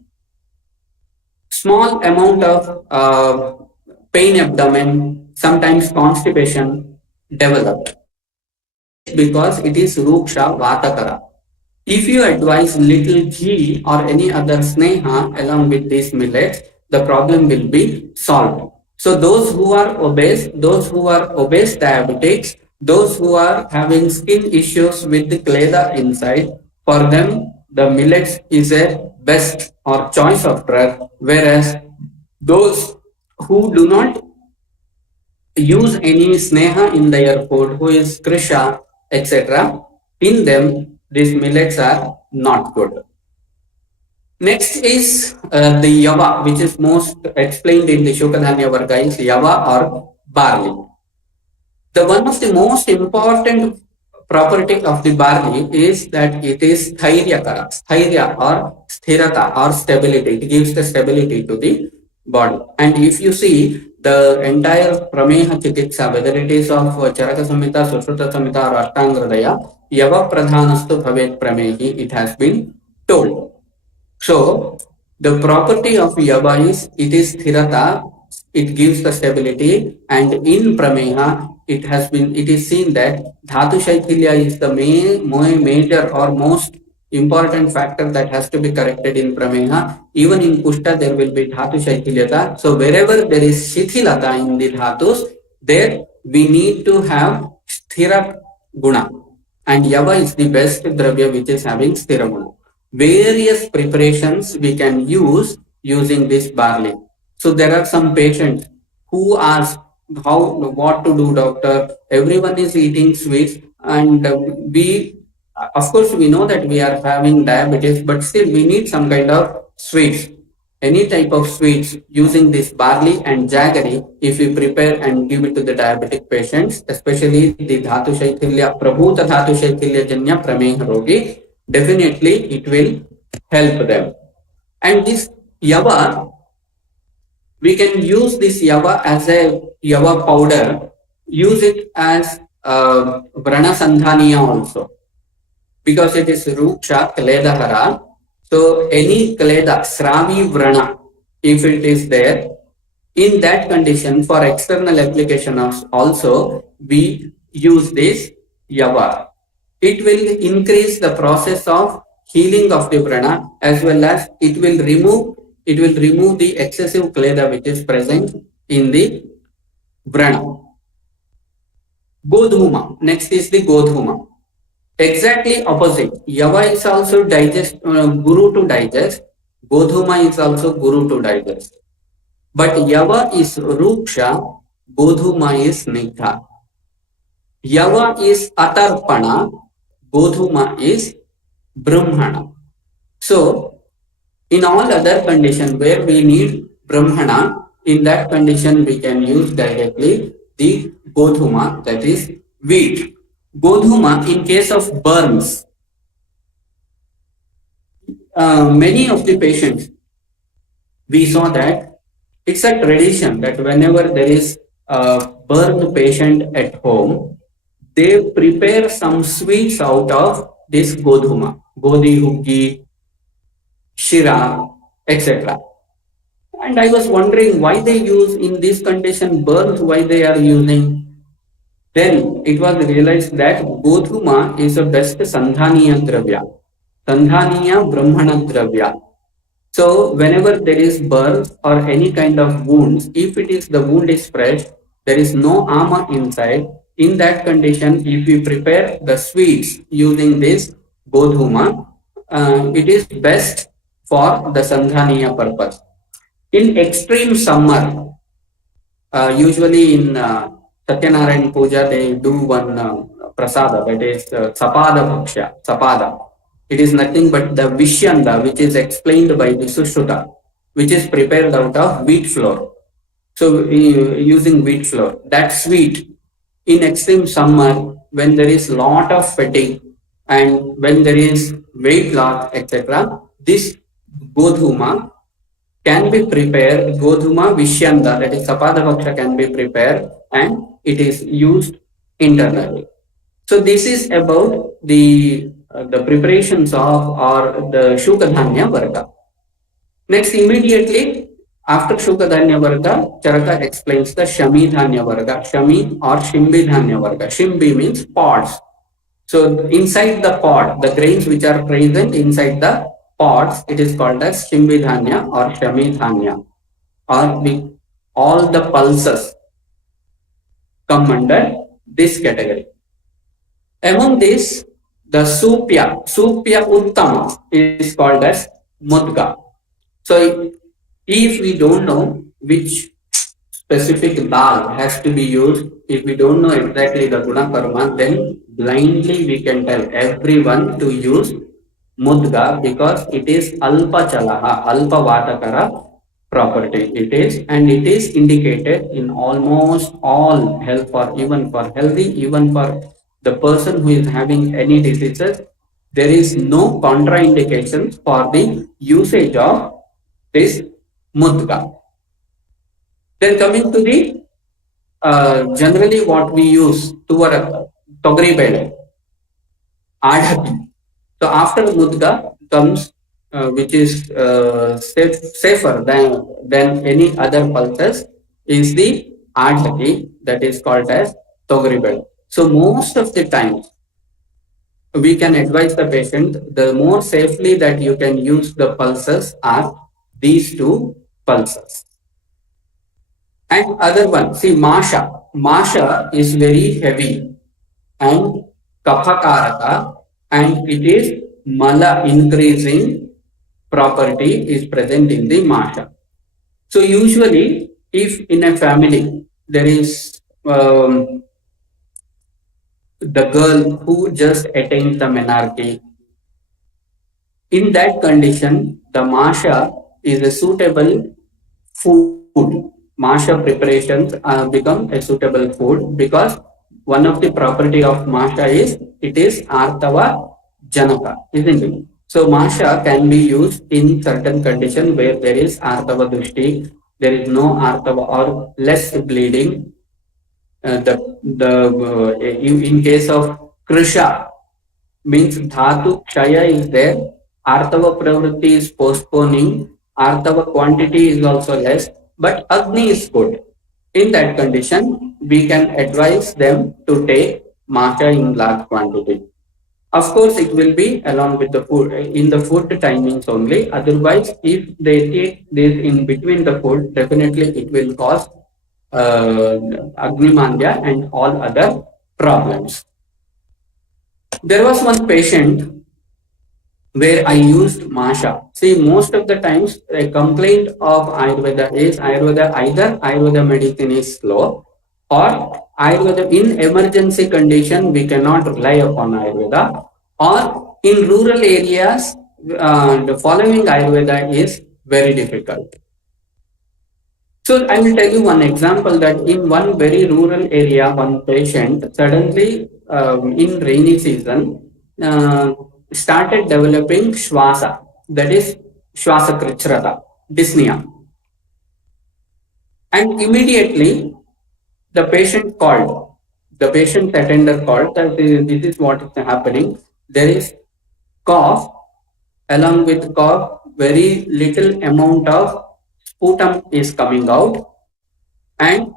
Small amount of pain abdomen, sometimes constipation developed because it is ruksha vatakara. If you advise little ghee or any other sneha along with these millets, the problem will be solved. So those who are obese diabetics, those who are having skin issues with the kleda inside, for them the millets is a best or choice of drug, whereas those who do not use any sneha in their food, who is krisha, etc., in them these millets are not good. Next is the yava, which is most explained in the Shukadhanya Varga, is yava or barley. The one of the most important property of the barley is that it is thairya or sthirata or stability. It gives the stability to the body. And if you see the entire Prameha Chikitsa, whether it is of Charaka Samhita, Sushruta Samhita or Ashtangradaya, yava pradhanastu bhavet pramehi, it has been told. So the property of yava is it is sthirata, it gives the stability, and in prameha it is seen that dhatu shaithilya is the major or most important factor that has to be corrected in prameha. Even in kushta there will be dhatu shaithilyata. So wherever there is shithilata in the dhatus, there we need to have sthira guna. and yava is the best dravya which is having stiramuna. Various preparations we can use using this barley. So there are some patients who ask how what to do, doctor. Everyone is eating sweets, and we of course we know that we are having diabetes, but still we need some kind of sweets. Any type of sweets using this barley and jaggery, if we prepare and give it to the diabetic patients, especially the dhatu shaithilya, prabhuta dhatu shaithilya janya prameha rogi, definitely it will help them. And this yava, we can use this yava as a yava powder, use it as vrana sandhaniya also, because it is ruksha kaledahara. So any kaleda, sravi vrana, if it is there, in that condition for external application also, we use this yava. It will increase the process of healing of the vrana, as well as it will remove the excessive kleda which is present in the vrana. Godhuma. Next is the godhuma. Exactly opposite. Yava is also guru to digest. Godhuma is also guru to digest. But yava is ruksha, godhuma is nigdha. Yava is atarpana, godhuma is brahmana. So, in all other conditions where we need brahmana, in that condition we can use directly the godhuma, that is wheat. Godhuma, in case of burns, many of the patients, we saw that it's a tradition that whenever there is a burned patient at home, they prepare some sweets out of this godhuma, godhi, huggi, shira, etc. And I was wondering why they use in this condition burns, why they are using. Then it was realized that Godhuma is the best Sandhaniya Dravya. Sandhaniya Brahmana Dravya. So whenever there is burns or any kind of wounds, if the wound is fresh, there is no ama inside. In that condition, if we prepare the sweets using this Godhuma, it is best for the Sandhaniya purpose. In extreme summer, usually in Satyanarayan Puja, they do one prasada, that is sapada bhaksha, sapada. It is nothing but the vishyanda, which is explained by the Sushruta, which is prepared out of wheat flour. So using wheat flour, that sweet in extreme summer, when there is lot of fatigue and when there is weight loss, etc., this godhuma can be prepared, godhuma vishyanda, that is sapada bhaksha, can be prepared and it is used internally. So this is about the preparations of or the Shukadhanya Varga. Next, immediately after Shukadhanya Varga, Charaka explains the Shamidhanya Varga, Shami or Shimbidhanya Varga. Shimbi means pods. So inside the pod, the grains which are present inside the pods, it is called as Shimbidhanya or Shamidhanya, or all the pulses come under this category. Among this, the Supya Uttama is called as Mudga. So if we don't know which specific dal has to be used, if we don't know exactly the guna karma, then blindly we can tell everyone to use Mudga because it is Alpa Chalaha, Alpa Vatakara property. It is, and it is indicated in almost all health, for even for healthy, even for the person who is having any diseases, there is no contraindication for the usage of this Mudga. Then coming to the generally what we use togri bele, adhati. So after Mudga comes which is safer than any other pulses is the adhati, that is called as togri bele. So most of the time we can advise the patient the more safely that you can use the pulses are these two pulses. And other one, see Masha is very heavy and kaphakaraka, and it is mala increasing property is present in the masha. So usually, if in a family there is the girl who just attains the menarche, in that condition, the masha is a suitable food. Masha preparations become a suitable food because one of the property of masha is it is artava janaka, isn't it? So masha can be used in certain condition where there is artava dushti, there is no artava or less bleeding. In case of krisha, means dhatu kshaya is there, artava pravritti is postponing, artava quantity is also less, but agni is good. In that condition, we can advise them to take matcha in large quantity. Of course, it will be along with the food, in the food timings only. Otherwise, if they take this in between the food, definitely it will cause agni-mandya and all other problems. There was one patient where I used masha. See, most of the times a complaint of Ayurveda is Ayurveda, either Ayurveda medicine is slow or Ayurveda in emergency condition we cannot rely upon Ayurveda, or in rural areas the following Ayurveda is very difficult. So I will tell you one example that in one very rural area, one patient suddenly in rainy season started developing shwasa, that is shwasa krichrata, dyspnea. And immediately the patient called, the patient attender called that this is what is happening. There is cough, along with cough, very little amount of sputum is coming out and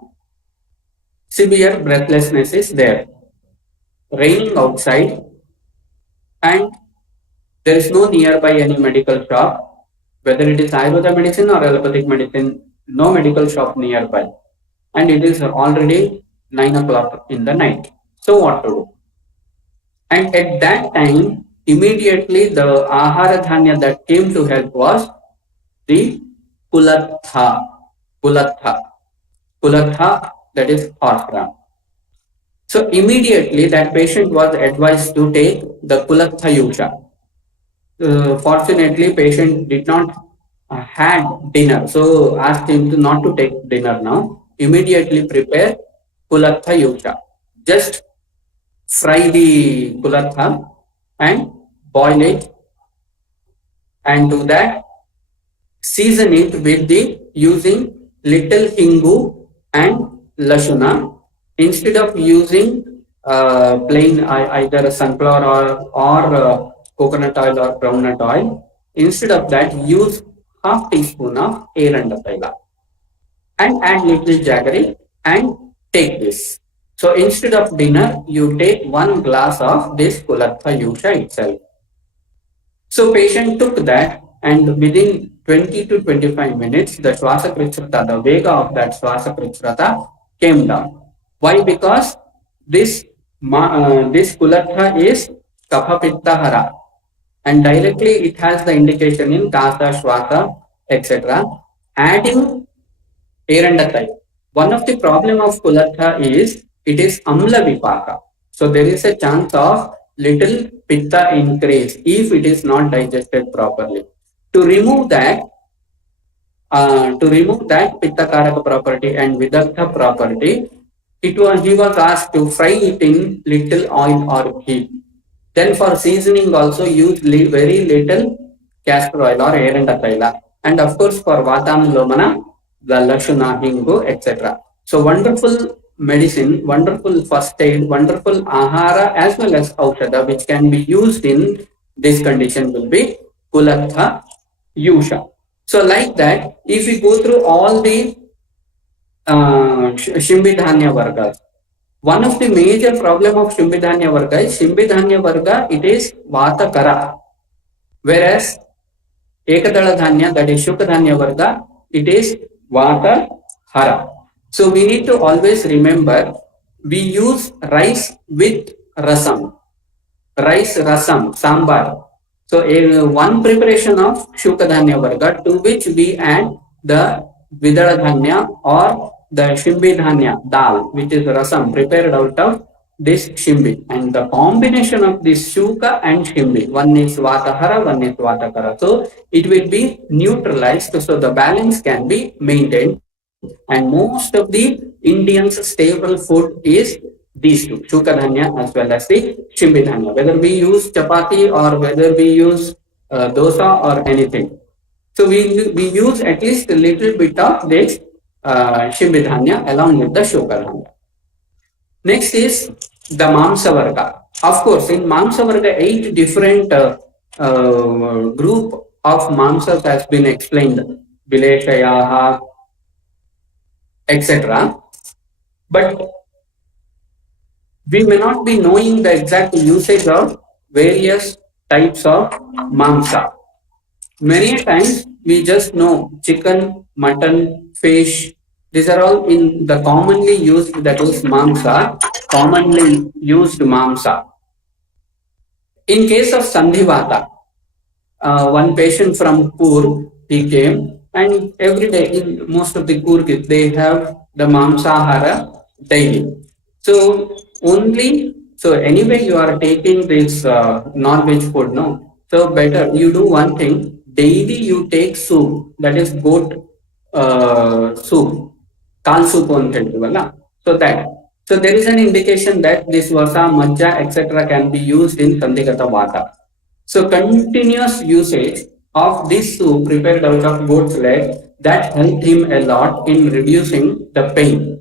severe breathlessness is there. Raining outside and there is no nearby any medical shop, whether it is Ayurveda medicine or allopathic medicine, no medical shop nearby. And it is already 9 o'clock in the night. So what to do? And at that time, immediately the ahara dhanya that came to help was the kulatha, that is horse gram. So immediately that patient was advised to take the kulatha yusha. Fortunately, patient did not had dinner, so asked him to not to take dinner now. Immediately prepare kulatha yusha. Just fry the kulatha and boil it, and do that. Season it with the using little hingu and lashuna. Instead of using plain either sunflower or coconut oil or groundnut oil, instead of that use half teaspoon of eranda taila and add little jaggery and take this. So instead of dinner, you take 1 glass of this kulatha yusha itself. So patient took that, and within 20 to 25 minutes, the Swasa Krichrata, the vega of that Swasa Krichrata came down. Why? Because this kulatha is kapha pitta hara, and directly it has the indication in kasa, shwasa, etc. Adding erandatai. One of the problem of kulatha is it is amla vipaka. So there is a chance of little pitta increase if it is not digested properly. To remove that pitta karaka property and vidagdha property, he was asked to fry it in little oil or ghee. Then for seasoning also use very little castor oil or eranda taila. And of course for vatam lomana, the lashuna, hingu, etc. So wonderful medicine, wonderful first aid, wonderful ahara as well as aushadha which can be used in this condition will be kulatha yusha. So like that, if we go through all the Shimbidhanya Vargas, one of the major problem of Shimbidhanya Varga is Shimbidhanya Varga, it is Vata Kara, whereas Ekadala Dhanya, that is Shukadhanya Varga, it is Vata Hara. So we need to always remember, we use rice with rasam. rice rasam, sambar. So one preparation of Shukadhanya Varga, to which we add the Vidala Dhanya or the Shimbi Dhanya dal, which is rasam prepared out of this Shimbi. And the combination of this Shuka and Shimbi, one is Vatahara, one is Vatakara. So it will be neutralized, so the balance can be maintained. And most of the Indians' staple food is these two, Shuka Dhanya as well as the Shimbi Dhanya. Whether we use chapati or whether we use dosa or anything. So we use at least a little bit of this Shimbi Dhanya along with the Shuka Dhanya. Next is the Mamsa Varga. Of course, in Mamsa Varga, 8 different group of Mamsas has been explained. Vileshayaha, etc. But we may not be knowing the exact usage of various types of mamsa. Many times we just know chicken, mutton, fish. These are all in the commonly used, that is mamsa, commonly used mamsa. In case of Sandhivata, one patient from Kur, he came, and every day in most of the Kur kids, they have the mamsahara daily. So anyway you are taking this non-veg food, no? So better you do one thing, daily you take soup, that is goat soup, kal soup on heltivalla. So there is an indication that this vasa, majja, etc. can be used in Sandhigata Vata. So continuous usage of this soup prepared out of goat's leg, that helped him a lot in reducing the pain.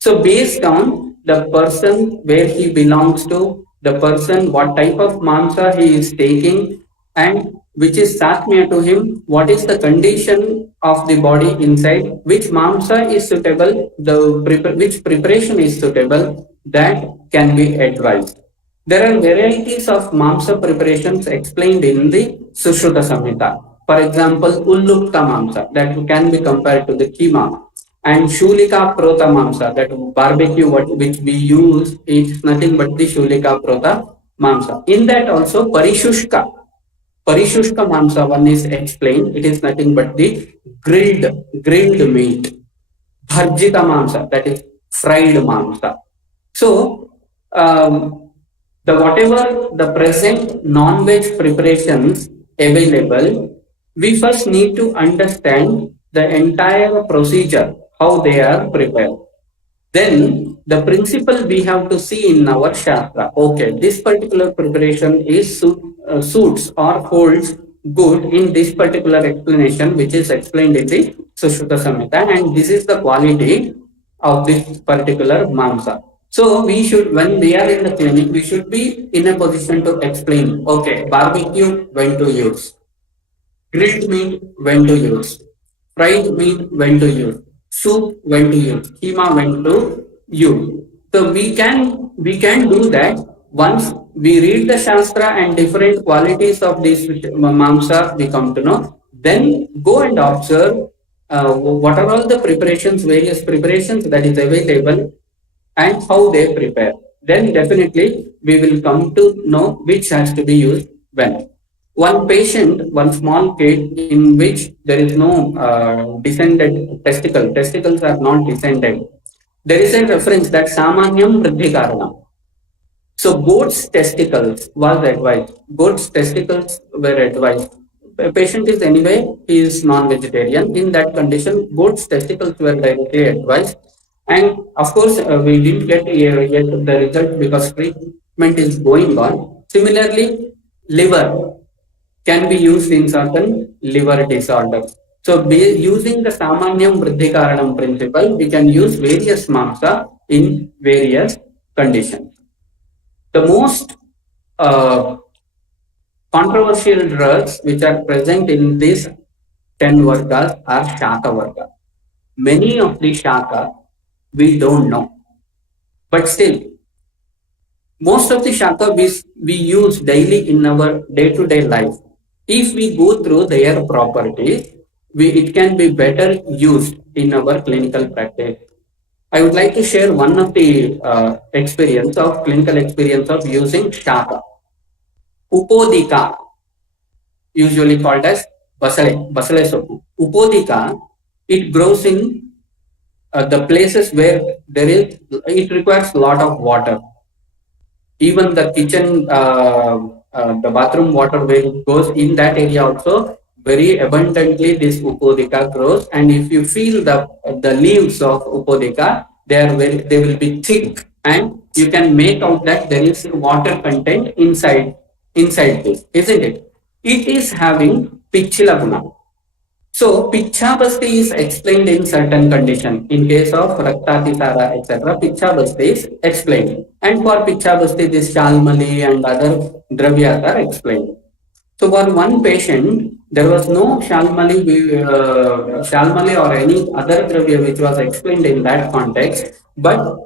So based on the person where he belongs to, the person what type of mamsa he is taking, and which is satmya to him, what is the condition of the body inside, which mamsa is suitable, which preparation is suitable, that can be advised. There are varieties of mamsa preparations explained in the Sushruta Samhita. For example, Ullukta mamsa, that can be compared to the keema, and Shulika Prota mamsa, that barbecue which we use is nothing but the Shulika Prota mamsa. In that also Parishushka mamsa one is explained. It is nothing but the grilled meat. Bharjita mamsa, that is fried mamsa. So whatever the present non-veg preparations available, we first need to understand the entire procedure, how they are prepared. Then the principle we have to see in our Shastra. Okay, this particular preparation is suits or holds good in this particular explanation, which is explained in the Sushruta Samhita, and this is the quality of this particular mamsa. So we should, when we are in the clinic, we should be in a position to explain, okay, barbecue, when to use, grilled meat, when to use, fried meat, when to use, soup, when to use, keema, when to use. So we can do that once we read the Shastra and different qualities of this mamsa we come to know. Then go and observe what are all the preparations, various preparations that is available, and how they prepare. Then definitely we will come to know which has to be used when. One patient, one small kid in which there is no descended testicles are not descended. There is a reference that Samanyam Vriddhi Karanam. So goat's testicles was advised. Goat's testicles were advised. A patient is anyway, he is non-vegetarian. In that condition, goat's testicles were directly advised. And of course, we didn't get yet the result because treatment is going on. Similarly, liver can be used in certain liver disorders. So using the Samanyam Vriddhi Karanam principle, we can use various mamsa in various conditions. The most controversial drugs which are present in these 10 vargas are Shaka varga. Many of the Shaka we don't know, but still most of the Shaka we use daily in our day-to-day life. If we go through their properties, it can be better used in our clinical practice. I would like to share one of the clinical experience of using Shaka. Upodika, usually called as basale sopu. Upodika, it grows in the places where it requires a lot of water. Even the kitchen, the bathroom water where it goes in that area also very abundantly this upodika grows. And if you feel the leaves of upodika, they will be thick, and you can make out that there is water content inside this, isn't it? It is having pichila guna. So, Pichabasti is explained in certain condition. In case of Raktatisara, etc., Pichabasti is explained. And for Pichabasti, this Shalmali and other Dravyas are explained. So, for one patient, there was no Shalmali or any other Dravya which was explained in that context, but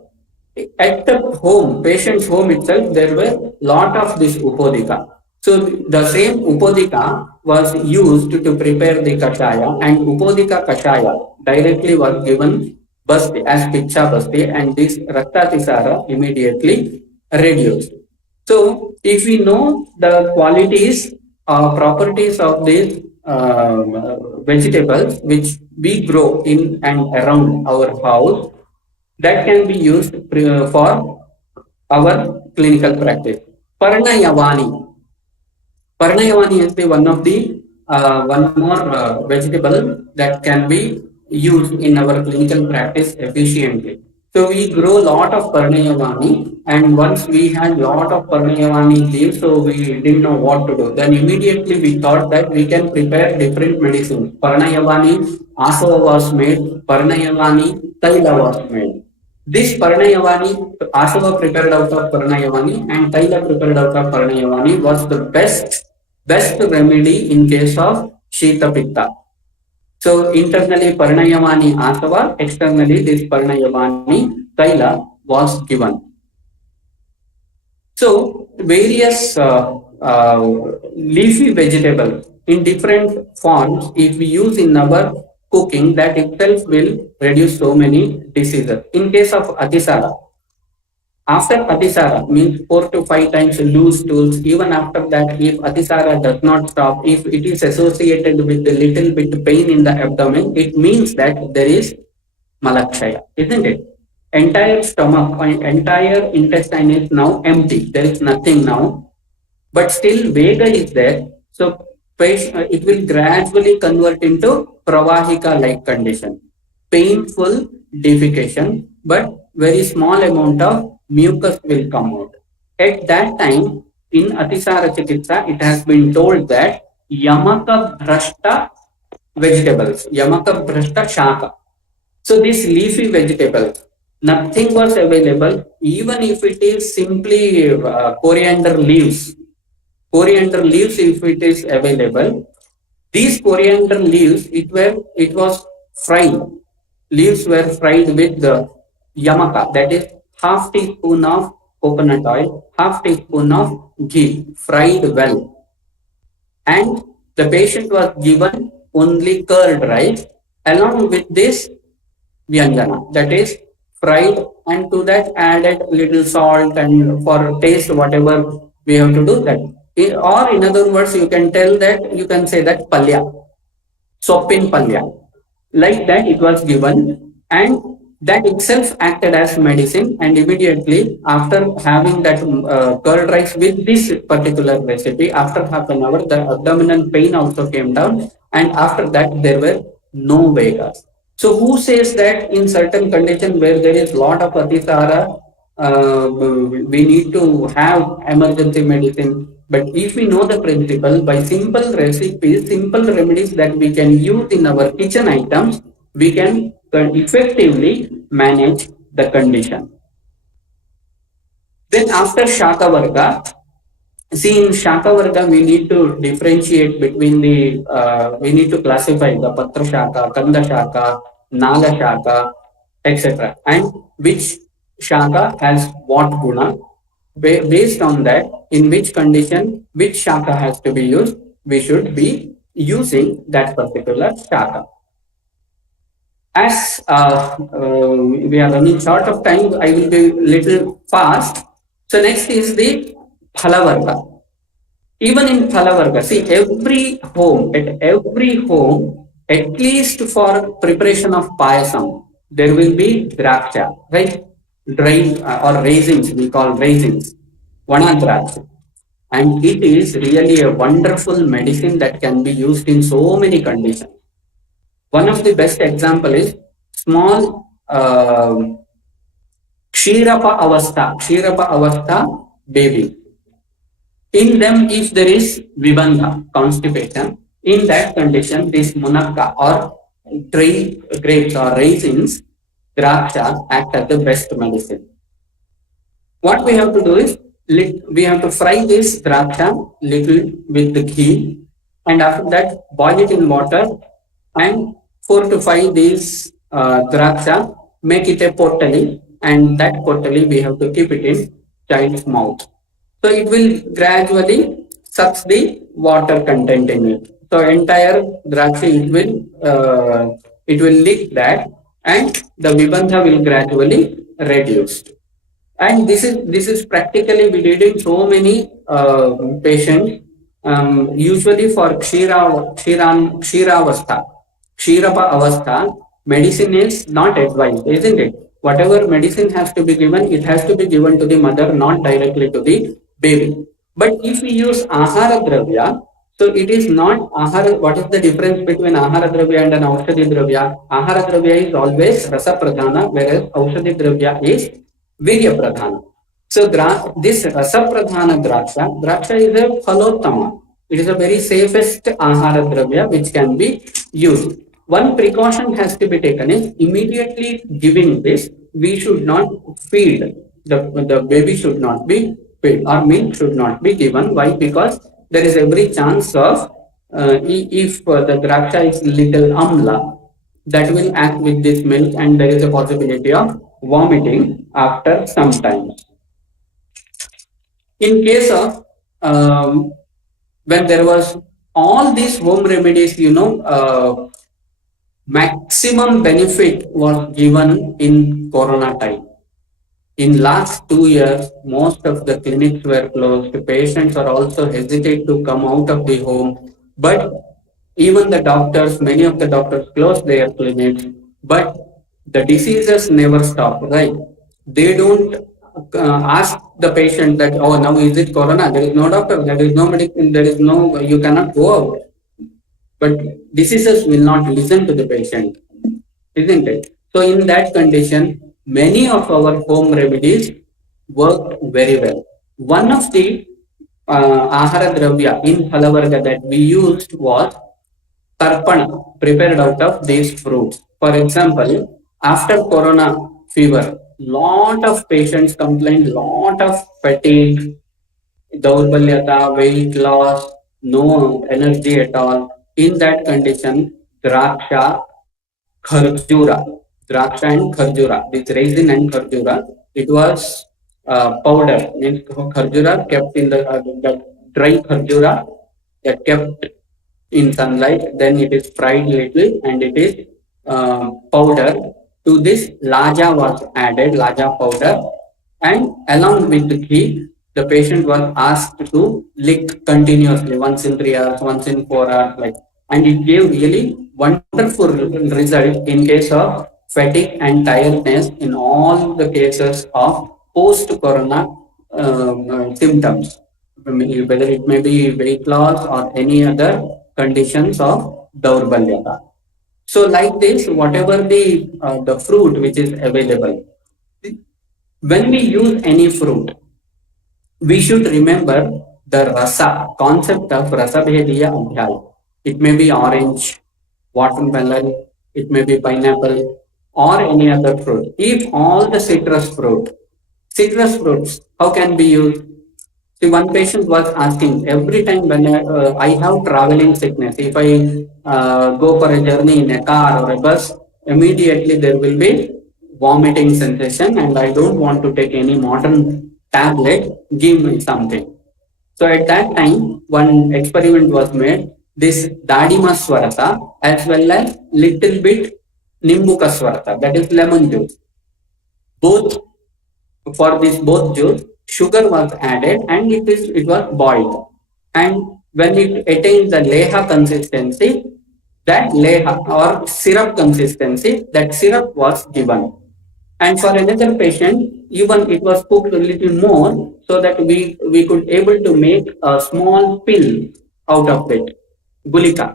at the home, patient's home itself, there were lot of this upodika. So the same upodika was used to prepare the kashaya, and upodika kashaya directly was given basti as picha basti, and this raktatisara immediately reduced. So if we know the qualities or properties of these vegetables which we grow in and around our house, that can be used for our clinical practice. Parnayavani. Parnayavani is the one of the one more vegetable that can be used in our clinical practice efficiently. So we grow a lot of Parnayavani, and once we had lot of Parnayavani leaves, so we didn't know what to do. Then immediately we thought that we can prepare different medicines. Parnayavani asava was made, Parnayavani taila was made. This Parnayavani, asava prepared out of Parnayavani and taila prepared out of Parnayavani was the best remedy in case of Shita Pitta. So internally Parnayavani asava, externally this Parnayavani taila was given. So various leafy vegetables in different forms, if we use in our cooking, that itself will reduce so many diseases. In case of Atisara, after Atisara means 4 to 5 times loose stools, even after that, if Atisara does not stop, if it is associated with a little bit pain in the abdomen, it means that there is malakshaya, isn't it? Entire stomach, entire intestine is now empty. There is nothing now, but still Vega is there. So it will gradually convert into Pravahika-like condition. Painful defecation, but very small amount of mucus will come out. At that time, in Atisara Chikitsa, it has been told that Yamaka Bhrashta vegetables, Yamaka Bhrashta Shaka. So these leafy vegetables, nothing was available, even if it is simply coriander leaves. Coriander leaves, if it is available, these coriander leaves, it was fried. Leaves were fried with the yamaka, that is half teaspoon of coconut oil, half teaspoon of ghee, fried well. And the patient was given only curd rice along with this vyanjana, that is fried, and to that added little salt and for taste whatever we have to do that. Or in other words, you can say that palya, soppin palya. Like that it was given, and that itself acted as medicine, and immediately after having that curd rice with this particular recipe, after half an hour, the abdominal pain also came down, and after that there were no Vegas. So who says that in certain condition where there is lot of Atisara, we need to have emergency medicine? But if we know the principle, by simple recipes, simple remedies that we can use in our kitchen items, we can effectively manage the condition. Then after Shaka Varga, see in Shaka Varga we need to differentiate between we need to classify the Patra Shaka, Kanda Shaka, Naga Shaka, etc. And which Shaka has what guna. Based on that, in which condition, which shaka has to be used, we should be using that particular shaka. As we are running short of time, I will be little fast. So next is the Phalavarga. Even in Phalavarga, see every home, at least for preparation of payasam, there will be draksha, right? Dry or raisins, we call raisins, vana draksha. And it is really a wonderful medicine that can be used in so many conditions. One of the best example is small Kshirapa Avastha baby. In them, if there is vibandha, constipation, in that condition, this munakka or dry grapes or raisins, draksha act as the best medicine. What we have to do is we have to fry this draksha little with the ghee, and after that boil it in water and fortify this draksha, make it a potali, and that potali we have to keep it in child's mouth. So it will gradually suck the water content in it. So entire draksha it will lick that, and the vibandha will gradually reduce. And this is practically we did in so many patients. Usually for Kshirapa Avastha, medicine is not advised, isn't it? Whatever medicine has to be given, it has to be given to the mother, not directly to the baby. But if we use Ahara Dravya, so it is not Ahara. What is the difference between Ahara Dravya and an Aushadhi Dravya? Ahara Dravya is always Rasa Pradhana, whereas Aushadhi Dravya is Virya Pradhana. So this Rasa Pradhana Draksha is a Phalottama. It is a very safest Ahara Dravya which can be used. One precaution has to be taken is immediately giving this, we should not feed. The baby should not be fed or milk should not be given. Why? Because there is every chance of if the draksha is little amla, that will act with this milk and there is a possibility of vomiting after some time. In case of when there was all these home remedies, maximum benefit was given in Corona time. In last 2 years, most of the clinics were closed. Patients are also hesitate to come out of the home. But even the doctors, many of the doctors closed their clinics. But the diseases never stop, right? They don't ask the patient that, oh, now is it Corona? There is no doctor, there is no medicine, there is no, you cannot go out. But diseases will not listen to the patient, isn't it? So in that condition, many of our home remedies worked very well. One of the Ahara Dravya in Phalavarga that we used was Tarpana, prepared out of these fruits. For example, after Corona fever, lot of patients complained, lot of fatigue, Daurbalyata, weight loss, no energy at all. In that condition, Draksha, Draksha and Kharjura, this raisin and Kharjura, it was powder, means Kharjura kept in the dry Kharjura that kept in sunlight, then it is fried little and it is powder. To this, Laja was added, Laja powder, and along with the ghee, the patient was asked to lick continuously, once in 3 hours, once in 4 hours, like, and it gave really wonderful result in case of fatigue and tiredness in all the cases of post-corona symptoms, whether it may be weight loss or any other conditions of Daurbalyata. So like this, whatever the fruit which is available, when we use any fruit, we should remember the rasa, concept of rasa bhediya adhyaya. It may be orange, watermelon, it may be pineapple, or any other fruit. If all the citrus fruits, how can be used? See, one patient was asking, every time when I have traveling sickness, if I go for a journey in a car or a bus, immediately there will be vomiting sensation and I don't want to take any modern tablet, give me something. So at that time, one experiment was made, this Dadima Swarata as well as little bit Nimbuka Swarata, that is lemon juice. Both, for this both juice, sugar was added and it was boiled. and when it attains the leha consistency, that leha or syrup consistency, that syrup was given. And for another patient, even it was cooked a little more so that we could able to make a small pill out of it, gulika.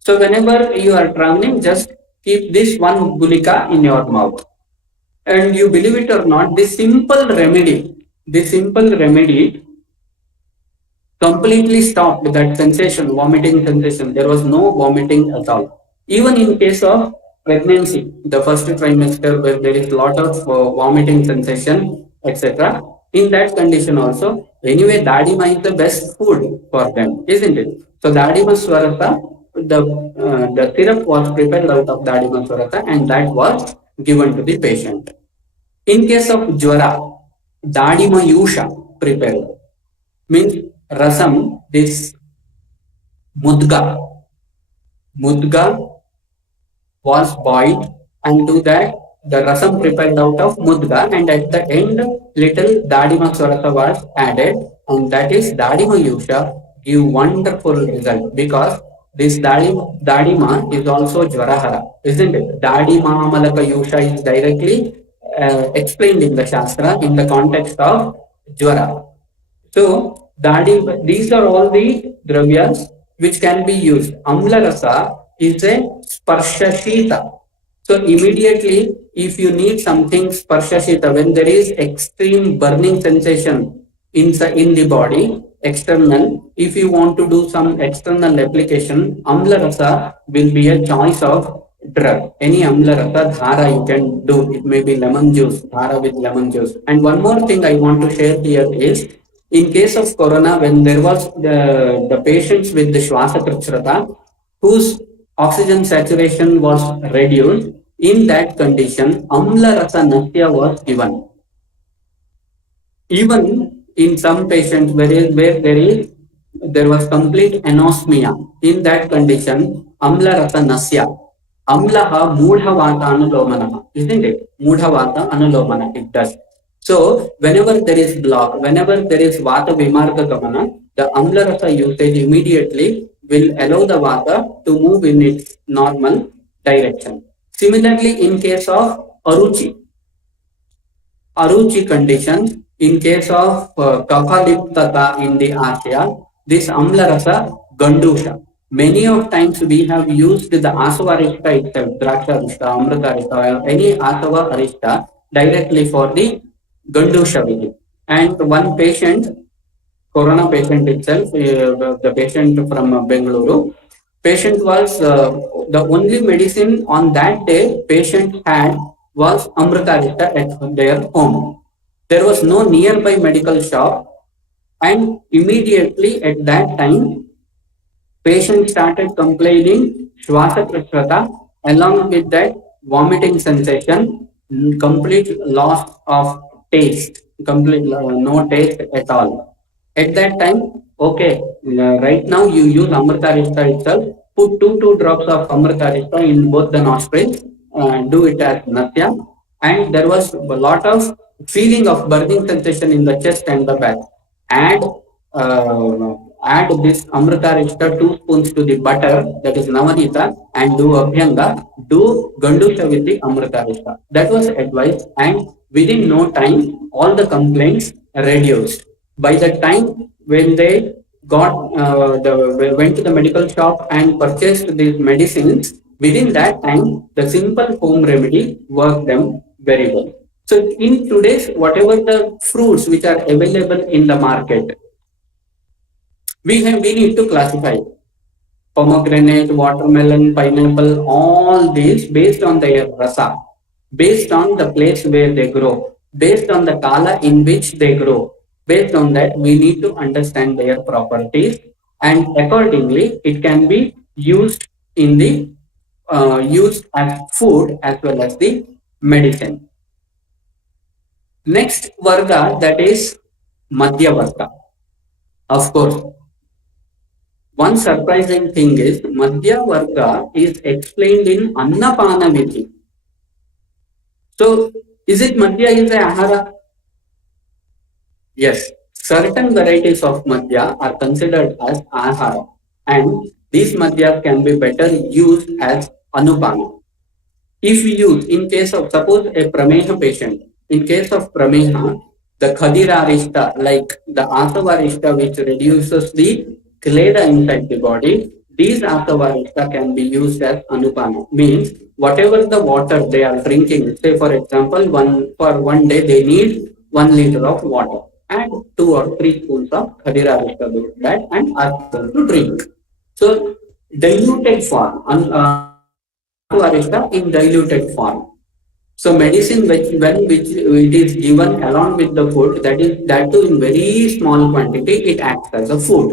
So whenever you are traveling, just keep this one gulika in your mouth. And you believe it or not, this simple remedy completely stopped that sensation, vomiting sensation. There was no vomiting at all. Even in case of pregnancy, the first trimester where there is lot of vomiting sensation, etc. In that condition also, anyway, dadima is the best food for them, isn't it? So dadima swarata, the syrup was prepared out of dadima swarata, and that was given to the patient. In case of jwara, dadima yusha prepared, means rasam, this mudga. Mudga was boiled, and to that the rasam prepared out of mudga, and at the end little dadima swarata was added, and that is dadima yusha give wonderful result, because this dadima is also jwarahara, isn't it? Dadima malaka yusha is directly explained in the shastra in the context of jwara. So, these are all the dravyas which can be used. Amla rasa is a sparshashita. So, immediately, if you need something sparshashita, when there is extreme burning sensation in the body, external, if you want to do some external application, amla rasa will be a choice of drug. Any amla rasa dhara you can do. It may be lemon juice, dhara with lemon juice. And one more thing I want to share here is, in case of corona, when there was the patients with the Shwasakrutshrata, whose oxygen saturation was reduced, in that condition, Amla Rasa Nasya was given. Even in some patients where there was complete anosmia, in that condition, Amla Rasa Nasya, Amlaha Mudha Anulomana, isn't it? Mudha Anulomana, it does. So, whenever there is block, whenever there is Vata Vimarga Gamana, the Amla Rasa usage immediately will allow the Vata to move in its normal direction. Similarly, in case of Aruchi condition, in case of Kapaliptata in the Asya, this Amla Rasa Gandusha. Many of times we have used the Asava Arishta itself, Draksha Arishta, Amrita Arishta, or any Asava Arishta directly for the Gandusha Vidhi. And one patient, corona patient itself, the patient from Bengaluru, patient was the only medicine on that day patient had was Amritarishta at their home. There was no nearby medical shop, and immediately at that time, patient started complaining Shwasakrutshrata along with that vomiting sensation, complete loss of taste, complete no taste at all. At that time, okay, right now you use Amritarishta itself, put two drops of Amritarishta in both the nostrils, do it as Natya, and there was a lot of feeling of burning sensation in the chest and the back. Add this Amritarishta 2 spoons to the butter, that is Navanita, and do Abhyanga, do Gandusha with the Amritarishta. That was advice, and within no time, all the complaints reduced. By the time when they went to the medical shop and purchased these medicines, within that time, the simple home remedy worked them very well. So in today's, whatever the fruits which are available in the market, we need to classify pomegranate, watermelon, pineapple, all these based on their rasa, based on the place where they grow, based on the kala in which they grow. Based on that, we need to understand their properties, and accordingly, it can be used in the used as food as well as the medicine. Next varga, that is Madhya Varga. Of course, one surprising thing is Madhya Varga is explained in Annapana Vidhi. So, is it Madhya is a Ahara? Yes, Certain varieties of madhya are considered as ahara, and these madhyas can be better used as anupana. If we use, in case of, suppose a prameha patient, in case of prameha, the khadirarishta, like the asavarishta which reduces the kleda inside the body, these asavarishta can be used as anupana. Means whatever the water they are drinking, say for example, for one day they need 1 liter of water, and 2 or 3 spoons of khadirarishta with that and ask them to drink. So diluted form, Avarishta in diluted form. So medicine which it is given along with the food, that too in very small quantity, it acts as a food.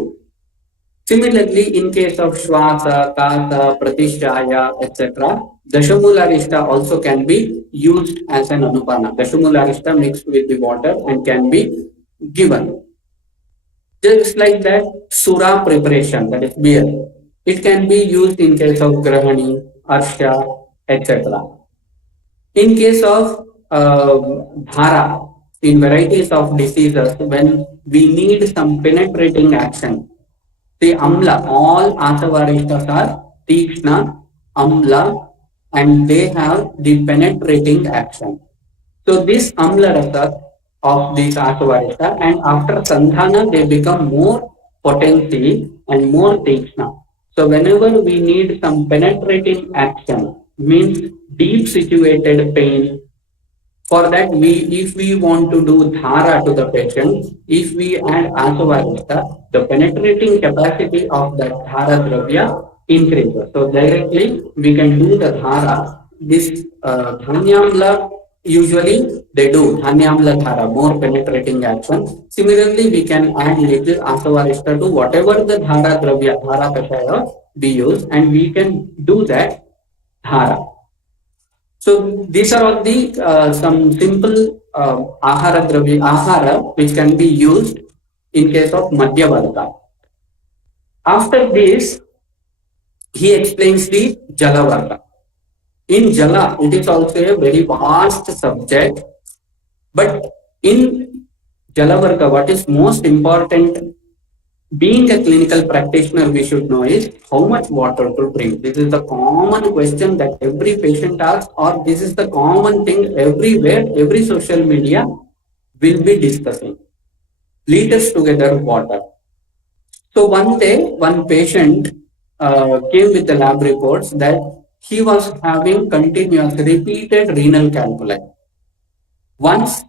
Similarly, in case of Shwasa, Kata, Pratishaya, etc., Dashamularishta also can be used as an anupana. Dashamularishta mixed with the water and can be given. Just like that, Sura preparation, that is beer. It can be used in case of Grahani, Arsha, etc. In case of Dhara, in varieties of diseases, when we need some penetrating action, the Amla, all Asavarishtas are Tikshna, Amla, and they have the penetrating action. So this Amla Rasa of these Asavarishta, and after Sandhana, they become more potency and more Tikshna. So whenever we need some penetrating action, means deep situated pain, for that, if we want to do dhara to the patient, if we add asavarishta, the penetrating capacity of that dhara dravya increases. So directly we can do the dhara. This dhanyamla, usually they do dhanyamla dhara, more penetrating action. Similarly, we can add little asavarishta to whatever the dhara dravya, dhara kashaya we use, and we can do that dhara. So these are all the some simple ahara which can be used in case of Madhyavarta. After this, he explains the Jalavarta. In Jala, it is also a very vast subject, but in Jalavarta, what is most important, being a clinical practitioner, we should know is how much water to drink. This is the common question that every patient asks, or this is the common thing everywhere, every social media will be discussing. Liters together water. So one day, one patient came with the lab reports that he was having continuous repeated renal calculi. Once,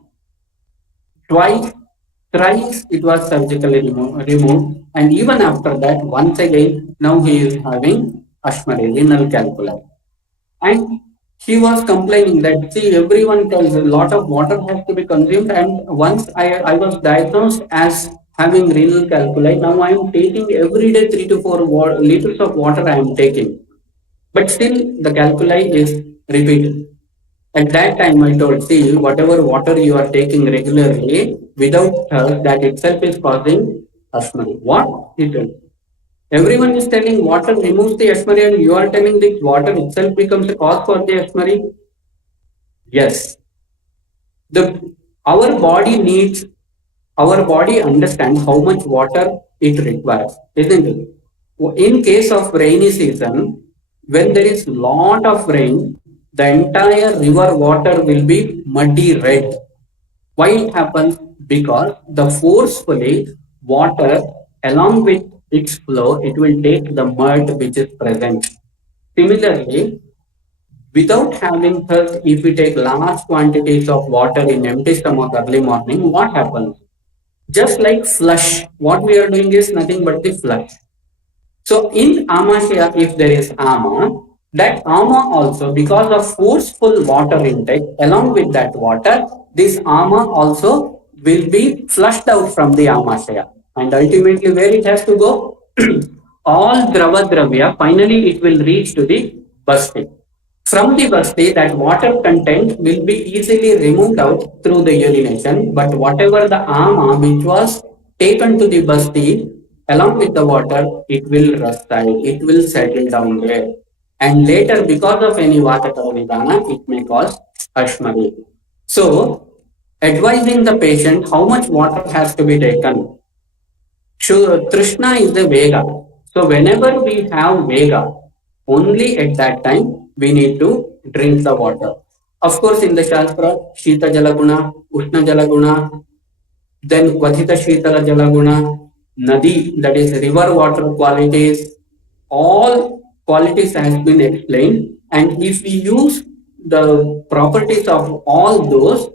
twice, thrice it was surgically removed, and even after that, once again, now he is having Ashmari, renal calculi. And he was complaining that, see, everyone tells a lot of water has to be consumed, and once I was diagnosed as having renal calculi, now I am taking every day 3 to 4 liters of water I am taking. But still, the calculi is repeated. At that time, I told, see, whatever water you are taking regularly, without that itself is causing Ashmari. What? He told. Everyone is telling water removes the Ashmari, and you are telling that water itself becomes a cause for the Ashmari? Yes. Our body understands how much water it requires, isn't it? In case of rainy season, when there is lot of rain, the entire river water will be muddy red. Why it happens? Because the forcefully water, along with its flow, it will take the mud which is present. Similarly, without having thirst, if we take large quantities of water in empty stomach early morning, what happens? Just like flush, what we are doing is nothing but the flush. So in Amashya, if there is Ama, that Ama also, because of forceful water intake, along with that water, this Ama also will be flushed out from the Amashya. And ultimately where it has to go? All Drava Dravya, finally it will reach to the Basti. From the Basti, that water content will be easily removed out through the urination, but whatever the Ama which was taken to the Basti, along with the water, it will reside, it will settle down there. And later, because of any Vata Nidana, it may cause Ashmari. So, advising the patient how much water has to be taken. Trishna is the Vega. So whenever we have Vega, only at that time we need to drink the water. Of course, in the Shastra, Shita Jalaguna, Ushna Jalaguna, then Vathita Shitala Jalaguna, Nadi, that is river water qualities, all qualities has been explained. And if we use the properties of all those,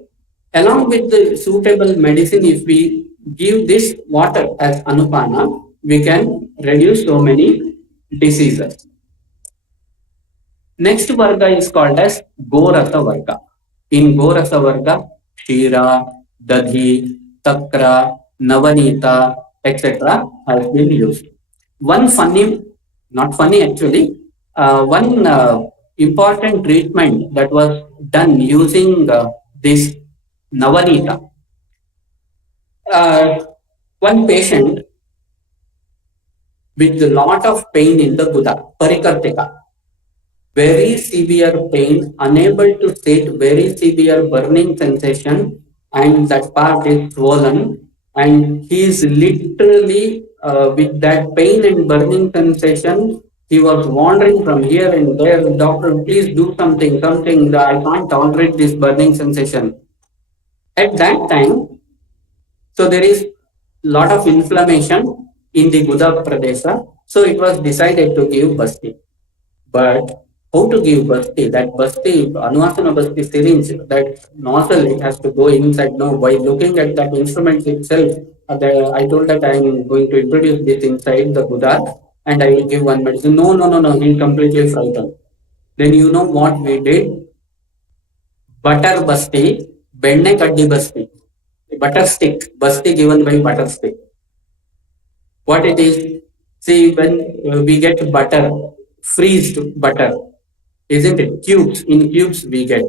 along with the suitable medicine, if we give this water as Anupana, we can reduce so many diseases. Next Varga is called as Gorasa Varga. In Gorasa Varga, Shira, Dadhi, Takra, Navanita, etc. has been used. One funny, not funny actually, one important treatment that was done using this Navanita. One patient with a lot of pain in the Guda, Parikartika, very severe pain, unable to sit, very severe burning sensation, and that part is swollen, and he is literally with that pain and burning sensation. He was wandering from here and there. Doctor, please do something. I can't tolerate this burning sensation. At that time, so there is lot of inflammation in the Guda Pradesha. So it was decided to give Basti. But how to give Basti? That Basti, Anuvasana Basti syringe, that nozzle, it has to go inside. No, by looking at that instrument itself, I told that I am going to introduce this inside the Guda and I will give one medicine. No, he completely frightened. Then you know what we did? Butter Basti, Benne Kaddi Basti. Butter stick, Basti given by butter stick. What it is? See, when we get butter, freezed butter, isn't it? Cubes, in cubes we get.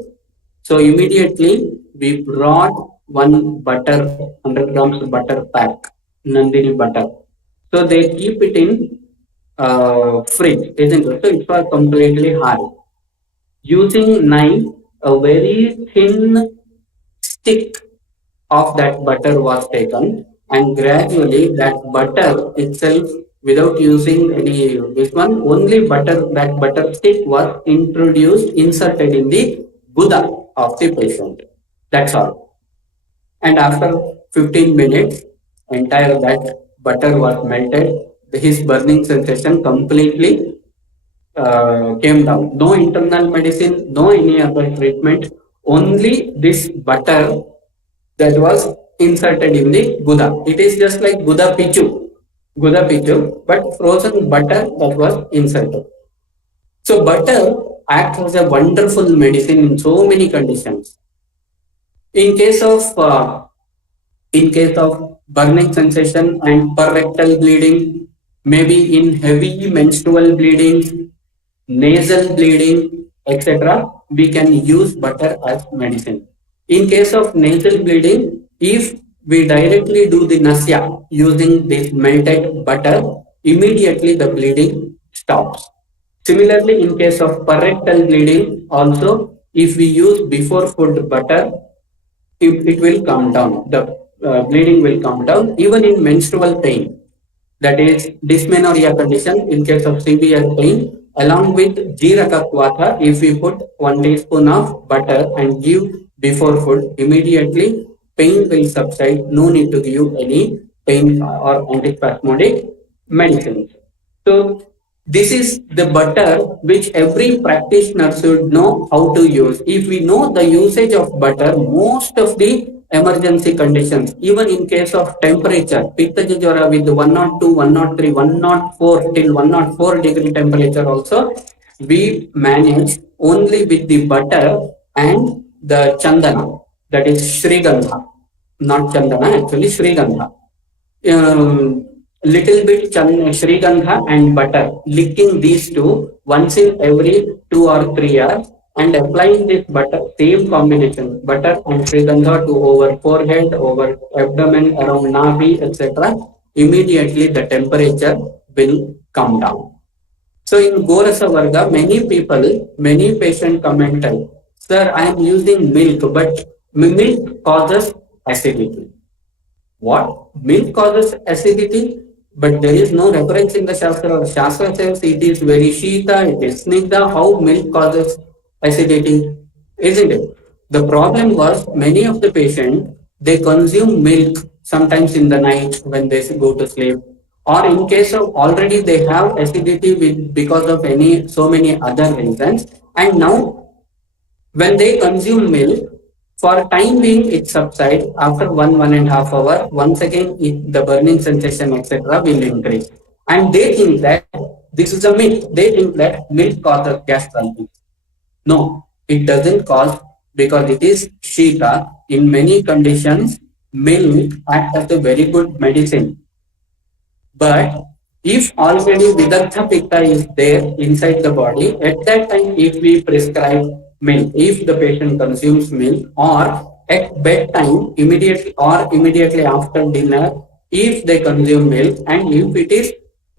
So immediately we brought one butter, 100 grams butter pack, Nandini butter. So they keep it in fridge, isn't it? So it was completely hard. Using knife, a very thin stick of that butter was taken, and gradually that butter itself, without using any this one, only butter, that butter stick was inserted in the Guda of the patient. That's all. And after 15 minutes, entire that butter was melted. His burning sensation completely came down. No internal medicine, no any other treatment. Only this butter that was inserted in the Guda. It is just like Guda Pichu, but frozen butter that was inserted. So butter acts as a wonderful medicine in so many conditions. In case of burning sensation and perrectal bleeding, maybe in heavy menstrual bleeding, nasal bleeding, etc., we can use butter as medicine. In case of nasal bleeding, if we directly do the nasya using this melted butter, immediately the bleeding stops. Similarly, in case of perrectal bleeding, also, if we use before food butter, it will come down. The bleeding will come down. Even in menstrual pain, that is dysmenorrhea condition, in case of severe pain, along with Jiraka Kwatha, if we put 1 teaspoon of butter and give before food, immediately pain will subside. No need to give any pain or antispasmodic medicines. So this is the butter which every practitioner should know how to use. If we know the usage of butter, most of the emergency conditions, even in case of temperature, Pitta Jara with 102, 103, 104 till 104 degree temperature also, we manage only with the butter and the chandana, that is Shrigandha, not chandana, actually Shrigandha. Little bit Shrigandha and butter, licking these two once in every 2 or 3 hours and applying this butter, same combination, butter and Shrigandha to over forehead, over abdomen, around navi, etc. Immediately the temperature will come down. So in Gorasa Varga, many patients come and tell, sir, I am using milk, but Milk causes acidity. What? Milk causes acidity, but there is no reference in the Shastra. Shastra says it is very Shita, it is Snigdha. How milk causes acidity? Isn't it? The problem was many of the patients, they consume milk sometimes in the night when they go to sleep, or in case of already they have acidity with because of any so many other reasons, and now when they consume milk, for time being it subsides. After 1.5 hours, once again the burning sensation, etc., will increase. And they think that this is a myth. They think that milk causes gastritis. No, it doesn't cause, because it is Shika. In many conditions, milk acts as a very good medicine. But if already Vidagdha Pitta is there inside the body, at that time, if we prescribe milk, if the patient consumes milk, or at bedtime, immediately after dinner, if they consume milk, and if it is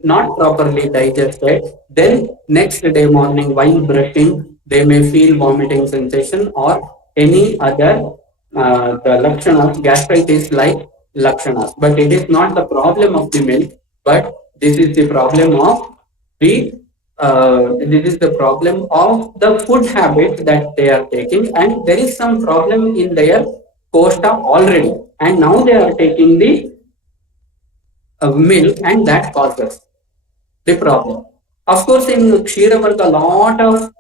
not properly digested, then next day morning while brushing, they may feel vomiting sensation or any other the lakshanas, gastritis like lakshanas. But it is not the problem of the milk, but this is the problem of the food habit that they are taking, and there is some problem in their kosta already, and now they are taking the milk, and that causes the problem. Of course, in Ksheeravarga, a lot of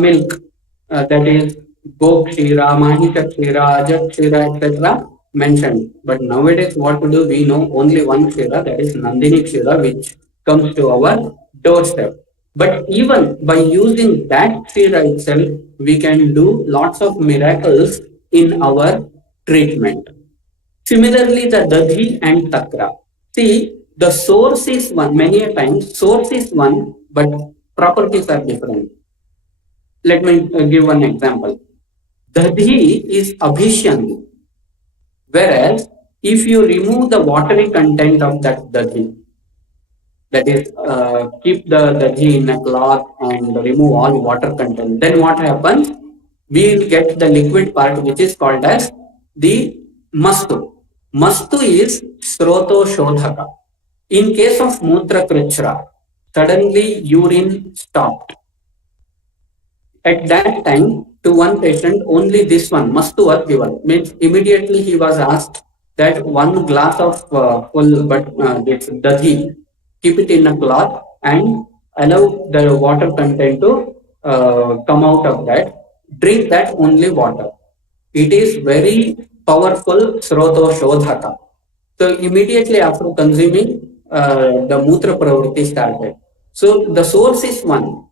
milk, that is Gokhale, Mahika Kshira, Ajak Kshira, etc., mentioned. But nowadays, what to do? We know only one Kshira, that is Nandini Kshira, which comes to our doorstep. But even by using that Kshira itself, we can do lots of miracles in our treatment. Similarly, the Dadhi and Takra. See, the source is one. Many a times, source is one, but properties are different. Let me give one example. Dadhi is abhishyandi, whereas if you remove the watery content of that dadhi, that is, keep the dadhi in a cloth and remove all water content, then what happens? We will get the liquid part, which is called as the mastu. Mastu is sroto shodhaka. In case of mutra krichra, suddenly urine stopped. At that time, to one patient, only this one mastu was given. Means immediately he was asked that one glass of full but this dadhi, keep it in a cloth and allow the water content to come out of that. Drink that only water. It is very powerful sroto shodhaka. So immediately after consuming, the mutra pravritti started. So the source is one.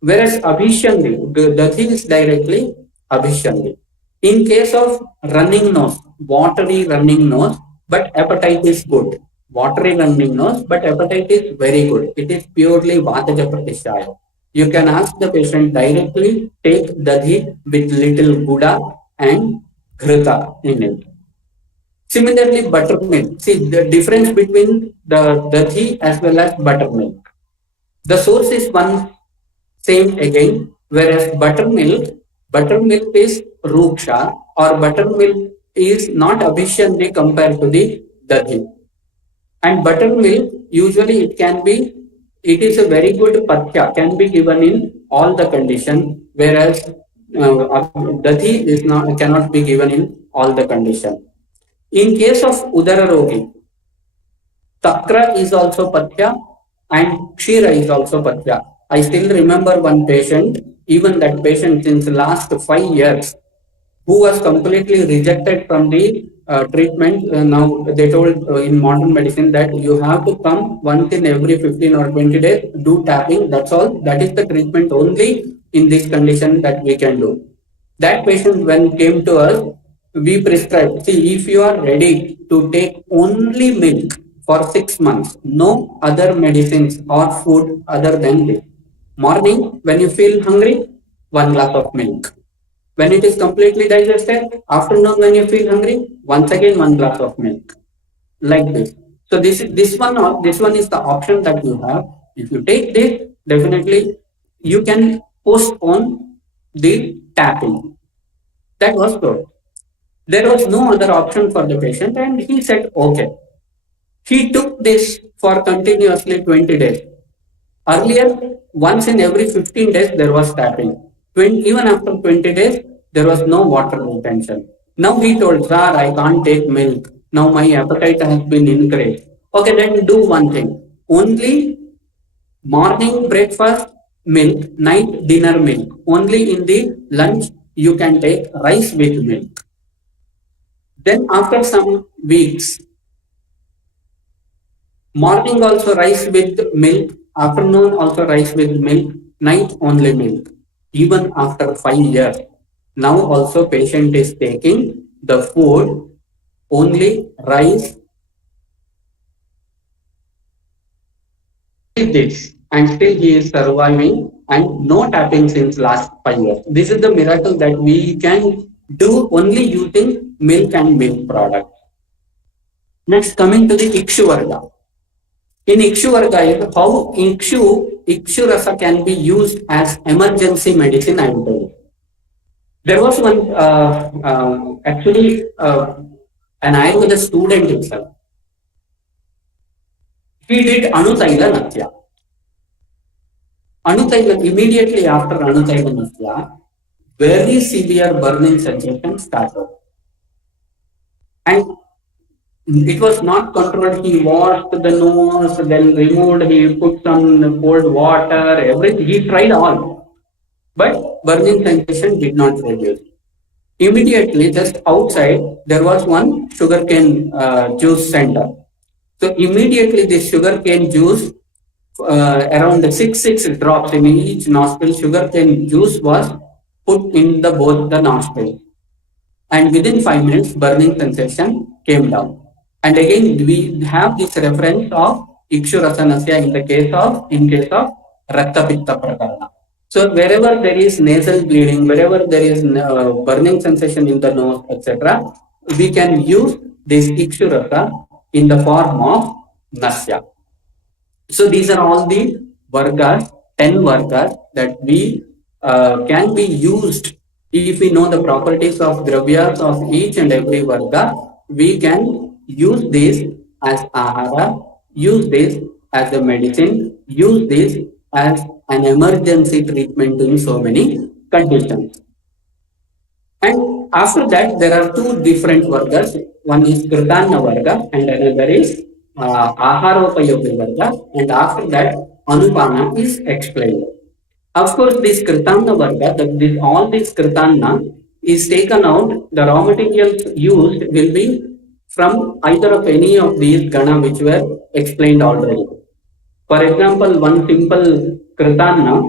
Whereas abhishyandi, the thing is directly abhishyandi. In case of running nose, watery running nose, but appetite is good. Watery running nose, but appetite is very good. It is purely vataja pratishaya. You can ask the patient directly, take dadhi with little guda and ghrita in it. Similarly, buttermilk. See the difference between the dadhi as well as buttermilk. The source is one, same again, whereas buttermilk is ruksha, or buttermilk is not abhishyandi compared to the dadhi. And buttermilk, usually it is a very good pathya, can be given in all the condition, whereas dadhi cannot be given in all the condition. In case of udara rogi, takra is also pathya and kshira is also pathya. I still remember one patient, even that patient since last 5 years, who was completely rejected from the treatment. Now they told in modern medicine that you have to come once in every 15 or 20 days, do tapping, that's all. That is the treatment only in this condition that we can do. That patient when came to us, we prescribed, see, if you are ready to take only milk for 6 months, no other medicines or food other than this. Morning, when you feel hungry, 1 glass of milk. When it is completely digested, afternoon when you feel hungry, once again 1 glass of milk. Like this. So this one is the option that you have. If you take this, definitely you can postpone the tapping. That was good. There was no other option for the patient, and he said, okay. He took this for continuously 20 days. Earlier, once in every 15 days, there was tapping. Even after 20 days, there was no water retention. Now he told, sir, I can't take milk. Now my appetite has been increased. Okay, then do one thing. Only morning breakfast milk, night dinner milk. Only in the lunch, you can take rice with milk. Then after some weeks, morning also rice with milk, afternoon also rice with milk, night only milk. Even after 5 years, now also patient is taking the food only rice with this, and still he is surviving and no tapping since last 5 years. This is the miracle that we can do only using milk and milk products. Next, coming to the Ikshu Varga. In Ikshu Varga is how Ikshu Rasa can be used as emergency medicine, I will tell you. There was one, an Ayurveda student himself. He did Anutaila Natya. Anutaila, immediately after Anutaila Natya, very severe burning sensation started. And it was not controlled. He washed the nose, then removed, he put some cold water, everything. He tried all. But burning sensation did not reduce. Immediately, just outside, there was one sugarcane juice center. So immediately this sugarcane juice, around 6 drops in each nostril, sugarcane juice was put in both the nostrils. And within 5 minutes, burning sensation came down. And again, we have this reference of Ikshu Rasanasya in case of Rakta Pitta Prakarana. So wherever there is nasal bleeding, wherever there is burning sensation in the nose, etc., we can use this Ikshu Rasa in the form of Nasya. So these are all the Vargas, 10 Vargas that we can be used. If we know the properties of Dravyas of each and every Varga, we can use this as ahara, use this as a medicine, use this as an emergency treatment in so many conditions. And after that, there are two different Vargas. One is Kritanna Varga and another is Aharopayogi Varga. And after that, Anupana is explained. Of course, this Kritanna Varga, all this Kritanna is taken out, the raw materials used will be from either of any of these Gana which were explained already. For example, one simple Kritanna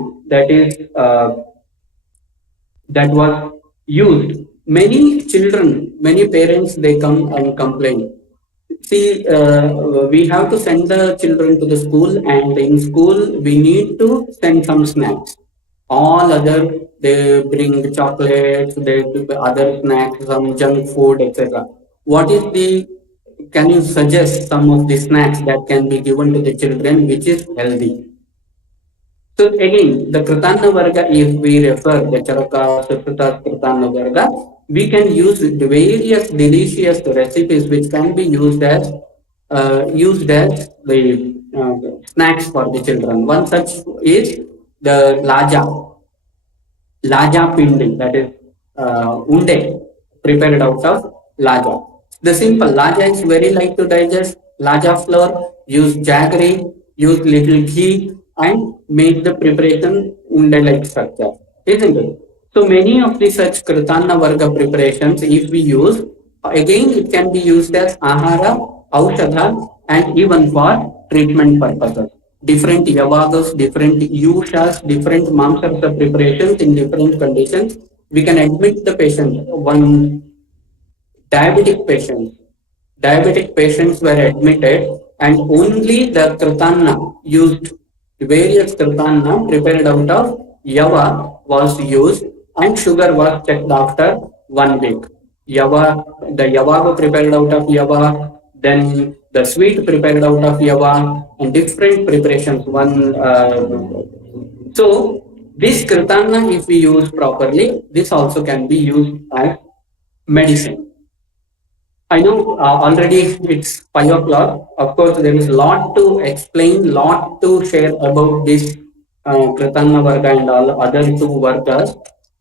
that was used. Many children, many parents, they come and complain. See, we have to send the children to the school, and in school we need to send some snacks. All other, they bring chocolates, they do other snacks, some junk food, etc. Can you suggest some of the snacks that can be given to the children which is healthy? So again, the Kritanna Varga, if we refer the Charaka, Sukrita, Kritanna Varga, we can use the various delicious recipes which can be used as the snacks for the children. One such is the Laja Pindi, that is unde, prepared out of Laja. The simple Laja is very light to digest. Laja flour, use jaggery, use little ghee, and make the preparation unde-like structure, isn't it? So many of the such Kritanna Varga preparations, if we use, again it can be used as ahara, aushadha, and even for treatment purposes. Different yavagas, different yushas, different mamsarsa preparations in different conditions. We can admit the patient. One diabetic patients were admitted, and only the Kritanna used, various Kritanna prepared out of yava was used, and sugar was checked after 1 week. The yava prepared out of yava, then the sweet prepared out of yava, and different preparations. So this Kritanna, if we use properly, this also can be used as medicine. I know already it's 5 o'clock. Of course, there is a lot to explain, lot to share about this Pratana Varga and all other two Vargas.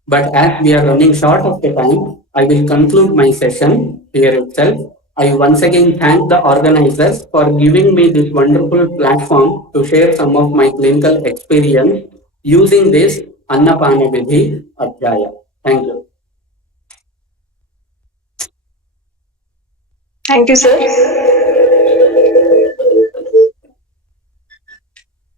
But as we are running short of the time, I will conclude my session here itself. I once again thank the organizers for giving me this wonderful platform to share some of my clinical experience using this Annapana Vidhi Adhyaya. Thank you. Thank you, sir.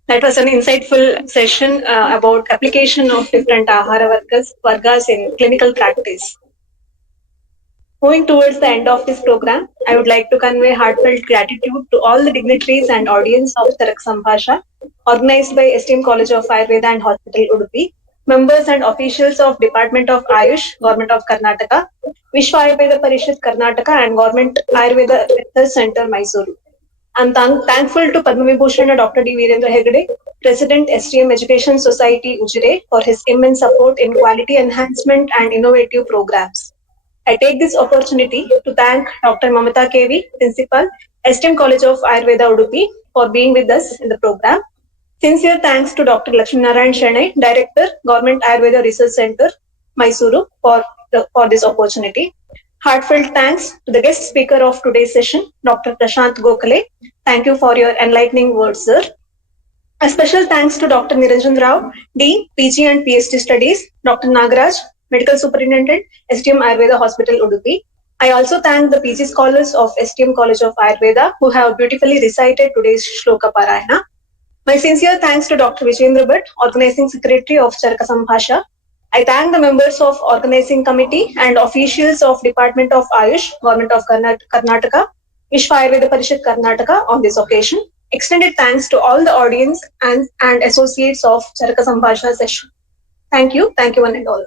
That was an insightful session about application of different Ahara Vargas in clinical practice. Moving towards the end of this program, I would like to convey heartfelt gratitude to all the dignitaries and audience of Charaka Sambhasha, organized by esteemed College of Ayurveda and Hospital Udupi, members and officials of Department of Ayush, Government of Karnataka, Vishwa Ayurveda Parishad Karnataka and Government Ayurveda Research Center Mysuru. I'm thankful to Padma Vibhushan Dr. D. Virendra Hegde, President STM Education Society Ujire, for his immense support in quality enhancement and innovative programs. I take this opportunity to thank Dr. Mamata KV, Principal, STM College of Ayurveda Udupi, for being with us in the program. Sincere thanks to Dr. Lakshminarayan Shanai, Director, Government Ayurveda Research Center, Mysuru, for this opportunity. Heartfelt thanks to the guest speaker of today's session, Dr. Prashanth Gokhale. Thank you for your enlightening words, sir. A special thanks to Dr. Niranjan Rao, Dean, PG and PhD Studies, Dr. Nagaraj, Medical Superintendent, STM Ayurveda Hospital Udupi. I also thank the PG scholars of STM College of Ayurveda who have beautifully recited today's Shloka Parayana. My sincere thanks to Dr. Vijayendra Bhatt, Organizing Secretary of Charaka Sambhasha. I thank the members of Organizing Committee and officials of Department of Ayush, Government of Karnataka, Vishwa Ayurveda Parishad Karnataka on this occasion. Extended thanks to all the audience and associates of Charaka Sambhasha session. Thank you one and all.